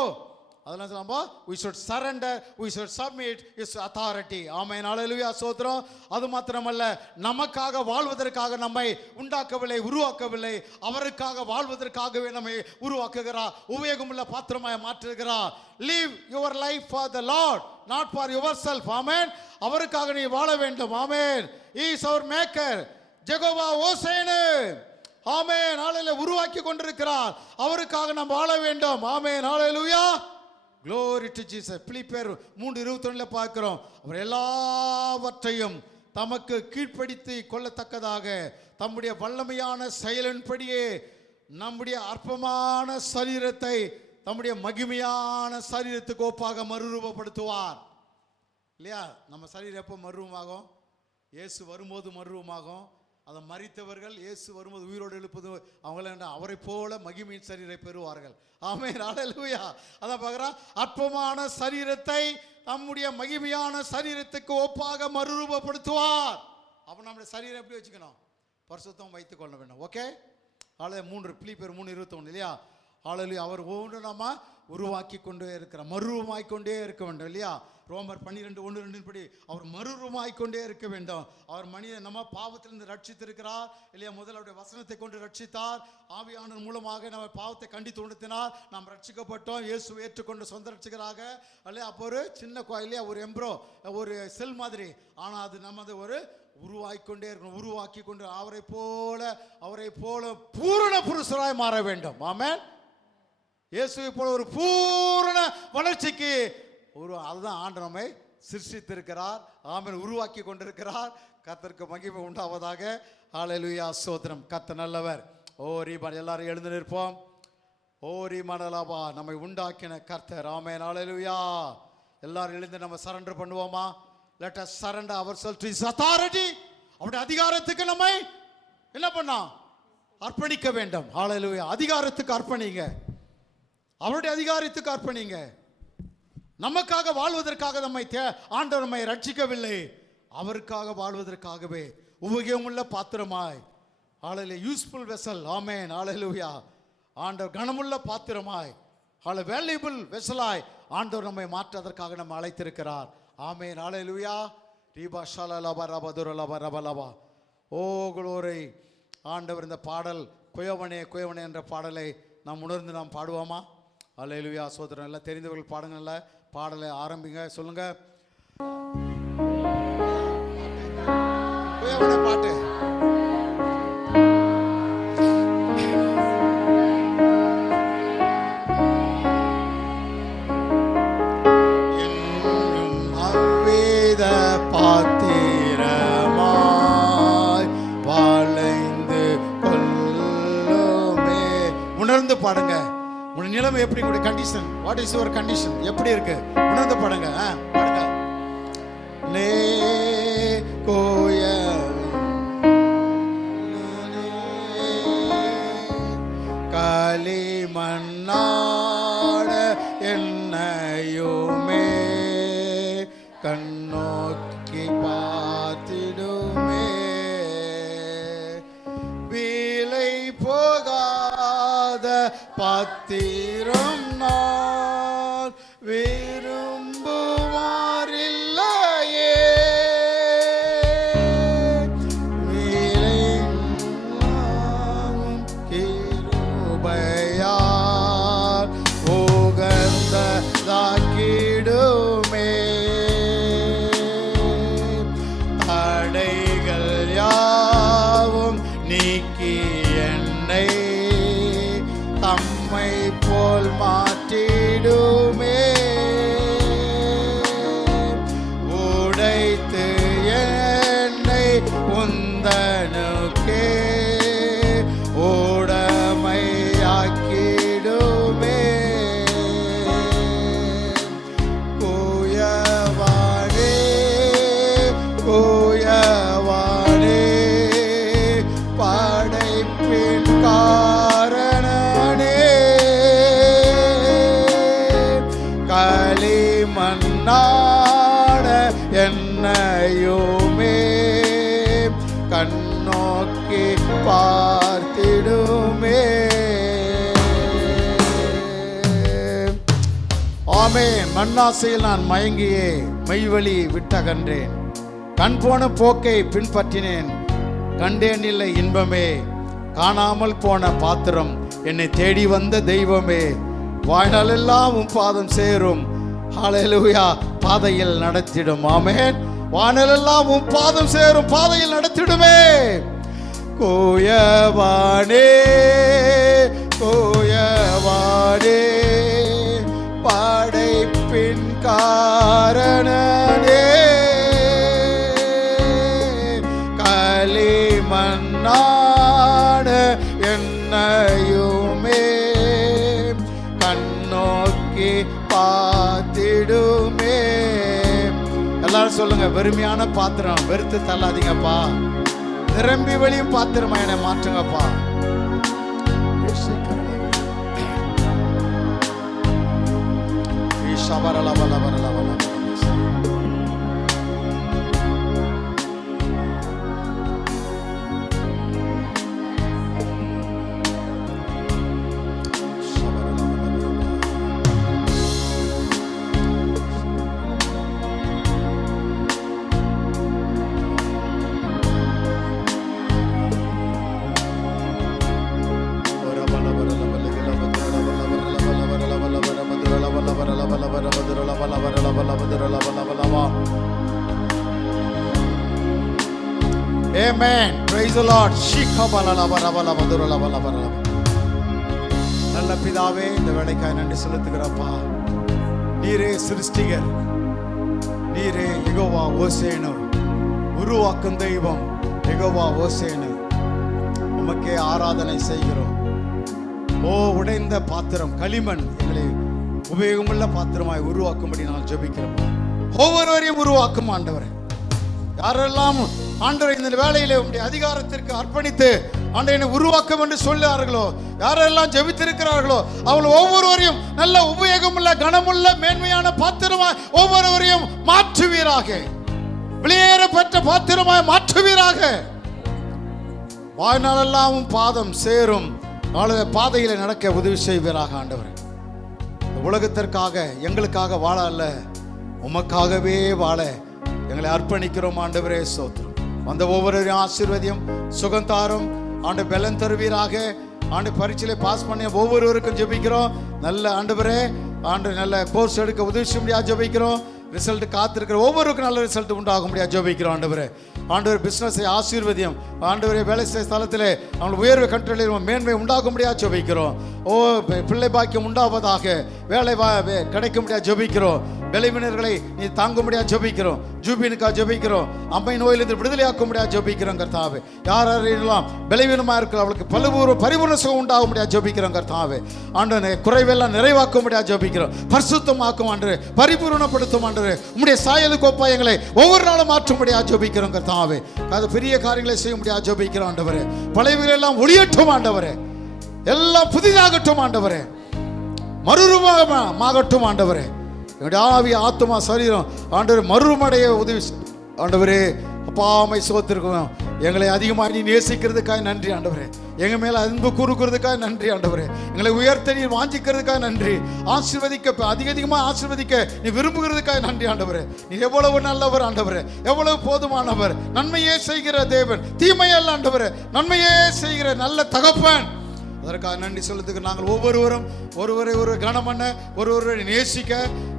அதெல்லாம் சொல்லாமோ we should surrender, we should submit his authority. Amen. Hallelujah. ஸ்தோத்திரம். அது மாத்திரமல்ல, நமக்காக வாழ்வதற்காக நம்மை உண்டாக்கவில்லை, உருவாக்கவில்லை, அவருக்காக வாழ்வதற்காகவே நம்மை உருவாக்குகிறார், உபயோகமுள்ள பாத்திரமாய் மாற்றுகிறார். live your life for the Lord, not for yourself. ஆமென். அவருக்காக நீ வாழ வேண்டும். Amen. he is our maker, Jehovah Osenu. Amen. Hallelujah. உருவாக்கி கொண்டிருக்கிறார், அவருக்காக நாம் வாழ வேண்டும். ஆமென். ஹல்லேலூயா. Glory to Jesus. பிலிப்பியர் 3:21 பார்க்கிறோம். அவர் எல்லாவற்றையும் தமக்கு கீழ்ப்படுத்தி கொள்ளத்தக்கதாக தம்முடைய வல்லமையான செயலின்படியே நம்முடைய அற்பமான சரீரத்தை தம்முடைய மகிமையான சரீரத்துக்கு ஒப்பாக மறுரூபப்படுத்துவார். இல்லையா? நம்ம சரீரம் எப்போ மறுரூபமாகும்? இயேசு வரும்போது மறுரூபமாகும். அதை மரித்தவர்கள் இயேசு வரும்போது உயிரோடு எழுப்பது அவங்கள அவரை போல மகிமையின் சரீரை பெறுவார்கள். ஆமென். ஹல்லேலூயா. அதான் பார்க்குறோம். அற்பமான சரீரத்தை நம்முடைய மகிமையான சரீரத்துக்கு ஒப்பாக மறுரூபப்படுத்துவார். அப்போ நம்முடைய சரீரம் எப்படி வச்சுக்கணும்? பரிசுத்தம் வைத்துக் கொள்ள வேண்டும். ஓகே. பிலிப்பியர் 3:21 இல்லையா? ஹல்லேலூயா. அவர் ஒவ்வொன்று நம்ம உருவாக்கி கொண்டே இருக்கிறார், மறுரூபமாய் கொண்டே இருக்க வேண்டும் இல்லையா? ரோமர் 12:1-2 படி அவர் மறுரூபமாய் கொண்டே இருக்க வேண்டும். அவர் மனிதன் நம்ம பாவத்திலிருந்து ரட்சித்திருக்கிறார் இல்லையா? முதல் அவருடைய வசனத்தை கொண்டு ரட்சித்தார். ஆவியானவர் மூலமாக நம்ம பாவத்தை கண்டித்து உணர்த்தினார். நாம் ரட்சிக்கப்பட்டோம். இயேசு ஏற்றுக்கொண்டு சொந்த ரட்சிகராக இல்லையா? அப்போ ஒரு சின்ன இல்லையா, ஒரு எம்ப்ரோ, ஒரு செல் மாதிரி. ஆனால் அது நமது ஒரு உருவாக்கிக்கொண்டே இருக்கணும். உருவாக்கி கொண்டு அவரை போல பூரண புருஷராய் மாற வேண்டும். ஆமென். இயேசுவை போல ஒரு பூரண வளர்ச்சிக்கு அதுதான் ஆண்டவர் நம்மை சிருஷ்டித்திருக்கிறார். ஆமென். உருவாக்கி கொண்டிருக்கிறார். கர்த்தருக்கு மகிமை உண்டாவதாக. ஹல்லேலூயா, ஸ்தோத்திரம். கர்த்தர் நல்லவர். ஓ ரீமான், எல்லாரும் எழுந்து நிற்போம். ஓ ரீமானலாபா, நம்மை உண்டாக்கின கர்த்தர். ஆமென். ஹல்லேலூயா. எல்லாரும் எழுந்து நம்ம சரண்டர் பண்ணுவோமா? Let us surrender ourselves to his authority. அவருடைய அதிகாரத்துக்கு நம்மை என்ன பண்ணா? அர்ப்பணிக்க வேண்டும். ஹல்லேலூயா. அதிகாரத்துக்கு அர்ப்பணிங்க. அவருடைய அதிகாரத்துக்கு அர்ப்பணிங்க. நமக்காக வாழ்வதற்காக ஆண்டவர் நம்மை ரட்சிக்கவில்லை. அவருக்காக வாழ்வதற்காகவே உபயோகமுள்ள பாத்திரமாய், ஹல்லேலூயா, யூஸ்ஃபுல் வெசல். ஆமென். ஹல்லேலூயா. ஆண்டவர் கனமுள்ள பாத்திரமாய், வேல்யூபிள் வெசலாய் ஆண்டவர் நம்மை மாற்றுவதற்காக நம்ம அழைத்திருக்கிறார். ஆமென். ஹல்லேலூயா. ரீபா ஷலலபா ரபதுரலபா ரபலபா. ஓ குளோரை. ஆண்டவர் இந்த பாடல் குயவனே குயவனே என்ற பாடலை நாம் உணர்ந்து நாம் பாடுவோமா? ஹல்லேலூயா, சோதரன். எல்லாம் தெரிந்தவர்கள் பாடுங்கள்ல பாடலை ஆரம்பிங்க. சொல்லுங்க குயவனே பாட்டு. உணர்ந்து பாடுங்க. உங்க நிலைமை எப்படி, உங்களுடைய condition, what is your condition, எப்படி இருக்கு உணர்ந்து பாடுங்க. பாடுங்க. லே கோய காலி மன்னாட என்னையுமே கண்ணோக்கி பார்த்திடுமே. வீலை போகாத பாத்திரம் நான் விரும்புவாரில்லையே. கிருபையால் உகந்ததாக்கிடுமே. தடைகள் யாவும் நீக்கி என்னை தம்மை போல் மாற்றிடுமே. உடைத்து என்னை உந்தனுக்கே உடமையாக்கிடுமே. குயவனே குயவனே படைப்பின் காரணனே. களிமண்ணான என்னையுமே கண்ணோக்கி பார்த்திடுமே. ஆமென். மண்ணாசையில் நான் மயங்கியே மெய்வழி விட்டகன்றேன். கண் போன போக்கை பின்பற்றினேன். கண்டேன் இல்லை இன்பமே. காணாமல் போன பாத்திரம் என்னை தேடி வந்த தெய்வமே. வாழ்நாளெல்லாம் உன் பாதம் சேரும். ஹல்லேலூயா. பாதையில் நடத்திடும். ஆமென். வானலெல்லாம் உன் பாதம் சேரும். பாதையில் நடத்திடுமே. கோயவானே கோயவானே படைப்பின் காரணனே. களிமண்ணான என்னையுமே கண்ணோக்கி பார்த்திடுமே. எல்லாரும் சொல்லுங்க, வெறுமையான பாத்திரம் வெறுத்து தள்ளாதீங்கப்பா. நிரம்பி வெளியும் பாத்திரமா என்னை மாற்றுங்கப்பா. Amen. Praise the Lord. ஷிகபலலபரபலபதுரலபலபரலப. நல்ல பிதாவே, இந்த வேலைக்காய் நன்றி செலுத்துகிறப்பா. நீரே சிருஷ்டிகர், நீரே யெகோவா ஓசேனு, உருவாக்கும் தெய்வம் யெகோவா ஓசேனு. உமக்கே ஆராதனை செய்கிறோம். ஓ உடைந்த பாத்திரம், களிமண் எங்களை உபயோகமுள்ள பாத்திரமாய் உருவாக்கும்படி நான் ஜெபிக்கிறோம். ஒவ்வொருவரையும் உருவாக்கும் ஆண்டவரே. யாரெல்லாம் ஆண்டவரை இந்த வேளையிலே உம்முடைய அதிகாரத்திற்கு அர்ப்பணித்து ஆண்டவரை உருவாக்கும் என்று சொல்லுகிறார்களோ, யாரெல்லாம் ஜெபித்திருக்கிறார்களோ, அவர்கள் ஒவ்வொருவரையும் நல்ல உபயோகமுள்ள கனமுள்ள மேன்மையான பாத்திரமாய் ஒவ்வொருவரையும் மாற்றுவீராக. வெளியேற பெற்ற பாத்திரமாய் மாற்றுவீராக. வாழ்நாளெல்லாம் பாதம் சேரும் பாதையில நடக்க உதவி செய்வீராக ஆண்டவரே. இந்த உலகத்திற்காக எங்களுக்காக வாழ அல்ல, உமக்காகவே வாழ எங்களை அர்ப்பணிக்கிறோம் ஆண்டவரே. ஸ்தோத்திரம். வந்த ஒவ்வொருவரையும் ஆசீர்வதியும், சுகம் தாரும் ஆண்டு, பலன் தருவீராக ஆண்டு. பரீட்சையில பாஸ் பண்ணி ஒவ்வொருவருக்கும் ஜெபிக்கிறோம். நல்ல ஆண்டவரே ஆண்டு நல்ல கோர்ஸ் எடுக்க உதவி செய்ய முடியாது ஜெபிக்கிறோம். ரிசல்ட் காத்திருக்கிற ஒவ்வொருவருக்கும் நல்ல ரிசல்ட் உண்டாக முடியாது ஜெபிக்கிறோம் ஆண்டவரே. ஆண்டவர் பிசினஸை ஆசீர்வதியும் ஆண்டவரே. வேலை செய்ய ஸ்தலத்தில் அவங்களுக்கு உயர்வு கற்றலில் மேன்மை உண்டாக முடியாது ஜெபிக்கிறோம். ஓ பிள்ளை பாக்கியம் உண்டாவதாக, வேலை கிடைக்க முடியாது ஜெபிக்கிறோம். பலவீனர்களை நீ தாங்க முடியாது ஜெபிக்கிறோம். ஜூபினுக்காக ஜெபிக்கிறோம். அம்மை நோயிலிருந்து விடுதலையாக்க முடியாது ஜெபிக்கிறோம் கர்த்தாவே. யாரெல்லாம் பலவீனமாக இருக்கிற அவளுக்கு பரிபூர்ண சுகம் உண்டாக முடியாது ஜெபிக்கிறோம் கர்த்தாவே. ஆண்டவரே குறைவெல்லாம் நிறைவாக்க முடியாது ஜெபிக்கிறோம். பரிசுத்தமாக்கும் ஆண்டவரே, பரிபூர்ணப்படுத்தும் ஆண்டவரே. உம்முடைய சாயலுக்கு ஒப்பாய் எங்களை ஒவ்வொரு நாளும் மாற்ற முடியாது ஜெபிக்கிறோம் கர்த்தாவே. அது பெரிய காரியங்களை செய்ய முடியாது ஜெபிக்கிறோம் ஆண்டவரே. பழையவைகள் எல்லாம் ஒளியட்டும் ஆண்டவரே, எல்லாம் புதிதாகட்டும் ஆண்டவரே, மறுரூபமாகட்டும் ஆண்டவரே. என்னுடைய ஆவி ஆத்மா சரீரம் ஆண்டவரே மறுமடைய உதவி ஆண்டவரே. அப்பாமை சோத்திருக்கோம். எங்களை அதிகமாக நீ நேசிக்கிறதுக்காக நன்றி ஆண்டவரே. எங்க மேல அன்பு கூறுக்கிறதுக்காக நன்றி ஆண்டவரே. எங்களை உயர்த்த நீ வாஞ்சிக்கிறதுக்காக நன்றி. ஆசீர்வதிக்க அதிகமாக ஆசீர்வதிக்க நீ விரும்புகிறதுக்காக நன்றி ஆண்டவரே. நீ எவ்வளவு நல்லவர் ஆண்டவரே, எவ்வளவு போதுமானவர். நன்மையே செய்கிற தேவன், தீமையல்ல ஆண்டவரே, நன்மையே செய்கிற நல்ல தகப்பன். அதற்காக நன்றி செலுத்துக்கு நாங்கள் ஒவ்வொருவரும் ஒருவரை கனம் பண்ண, ஒருவரை நேசிக்க,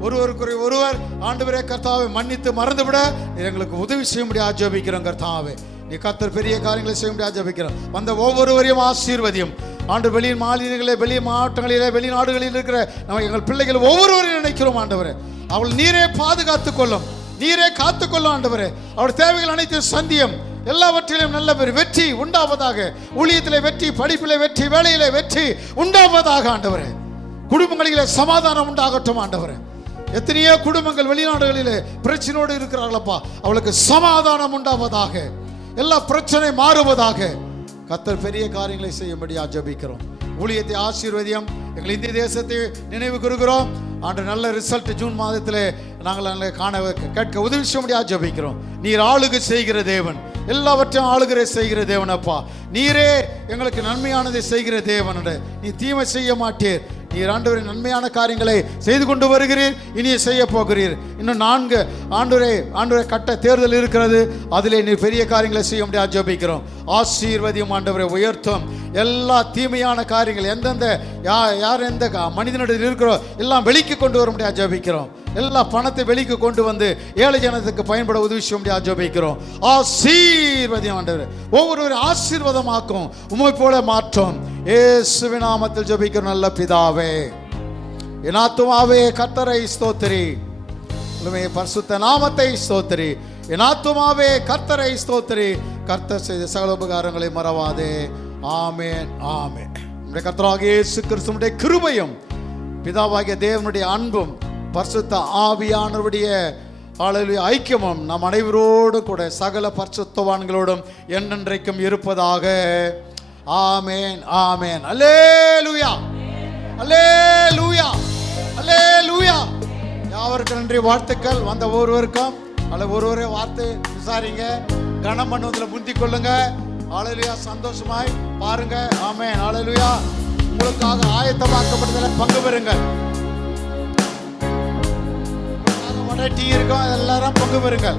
ஒருவருக்கு ஒருவர் ஆண்டவரே கர்த்தாவை மன்னித்து மறந்துவிட எங்களுக்கு உதவி செய்ய முடியாது ஜெபிக்கிறோம் கர்த்தாவே. நீ கர்த்தர் பெரிய காரியங்களை செய்ய முடியாது ஜெபிக்கிறோம். வந்த ஒவ்வொருவரையும் ஆசீர்வதியும் ஆண்டு. வெளி மாநிலங்களிலே, வெளி மாவட்டங்களிலே, வெளிநாடுகளில் இருக்கிற நம்ம எங்கள் பிள்ளைகள் ஒவ்வொருவரையும் நினைக்கிறோம் ஆண்டவரே. அவள் நீரே பாதுகாத்துக் கொள்ளும், நீரே காத்துக்கொள்ளும் ஆண்டவரே. அவள் தேவைகள் அனைத்தையும் சந்தியம், எல்லாவற்றிலும் நல்ல வெற்றி உண்டாவதாக. ஊழியத்திலே வெற்றி, படிப்பிலே வெற்றி, வேலையிலே வெற்றி உண்டாவதாக ஆண்டவரே. குடும்பங்களிலே சமாதானம் உண்டாகட்டும் ஆண்டவரே. எத்தனையோ குடும்பங்கள் வெளிநாடுகளிலே பிரச்சனையோடு இருக்கிறார்களப்பா, அவளுக்கு சமாதானம் உண்டாவதாக, எல்லா பிரச்சனை மாறுவதாக. கர்த்தர் பெரிய காரியங்களை செய்யும்படியா ஜெபிக்கிறோம். ஊழியத்தை ஆசீர்வதியம். எங்கள் இந்திய தேசத்தை நினைவு கூறுகிறோம் ஆண்டு. நல்ல ரிசல்ட் ஜூன் மாதத்திலே நாங்கள் காண கேட்க உதவி செய்ய முடியாது ஜெபிக்கிறோம். நீர் ஆளுகை செய்கிற தேவன், எல்லாவற்றையும் ஆளுகிற செய்கிற தேவன் அப்பா. நீரே எங்களுக்கு நன்மையானதை செய்கிற தேவன். நீ தீமை செய்ய மாட்டீர். நீர் ஆண்டவரின் நன்மையான காரியங்களை செய்து கொண்டு வருகிறீர், இனிய செய்ய போகிறீர். இன்னும் 4 ஆண்டவரை கட்ட தேர்தல் இருக்கிறது. அதிலே நீர் பெரிய காரியங்களை செய்ய முடியாது ஜெபிக்கிறோம். ஆசீர்வதியும் ஆண்டவரை, உயர்த்தும். எல்லா தீமையான காரியங்கள் எந்தெந்த யார் எந்த மனிதனிடத்தில் இருக்கிறோ எல்லாம் வெளிக்கு கொண்டு வர முடியாது ஜெபிக்கிறோம். எல்லா பணத்தை வெளிக்கு கொண்டு வந்து ஏழை ஜனத்துக்கு பயன்பட உதவி செய்ய முடியாது ஜெபிக்கிறோம். ஆசீர்வதியும் ஆண்டவரே, ஒவ்வொருவரும் ஆசீர்வாதமாக்கும், உம்மை போல மாற்றும். இயேசுவின் நாமத்தில் ஜெபிக்கிறோம் நல்ல பிதாவே. என் ஆத்துமாவே கர்த்தரை ஸ்தோத்திரி, பரிசுத்த நாமத்தை ஸ்தோத்திரி. என் ஆத்துமாவே கர்த்தரை ஸ்தோத்திரி, கர்த்தர் செய்த சகல உபகாரங்களை மறவாதே. ஆமென் ஆமென். நம்முடைய கர்த்தராகிய இயேசு கிறிஸ்துவினுடைய கிருபையும் பிதாவாகிய தேவனுடைய அன்பும் பரிசுத்த ஆவியானவருடைய ஐக்கியமும் நம் அனைவரோடும் கூட சகல பரிசுத்தவான்களோடும் என்றென்றைக்கும் இருப்பதாக. ஆமென் ஆமென். அல்லேலூயா அல்லேலூயா அல்லேலூயா. யாவருக்கு நன்றி வாழ்த்துக்கள். வந்த ஒருவருக்கும் ஒருவரே வார்த்தை விசாரிங்க, கனம் பண்ணுவதில் முந்திக் கொள்ளுங்க. அல்லேலூயா. சந்தோஷமாய் பாருங்க. ஆமென். அல்லேலூயா. உங்களுக்காக ஆயத்தமாக்கப்பட்டதில் பங்கு பெறுங்கள். டீ இருக்கும், எல்லாரும் பங்கு பெறுங்கள்.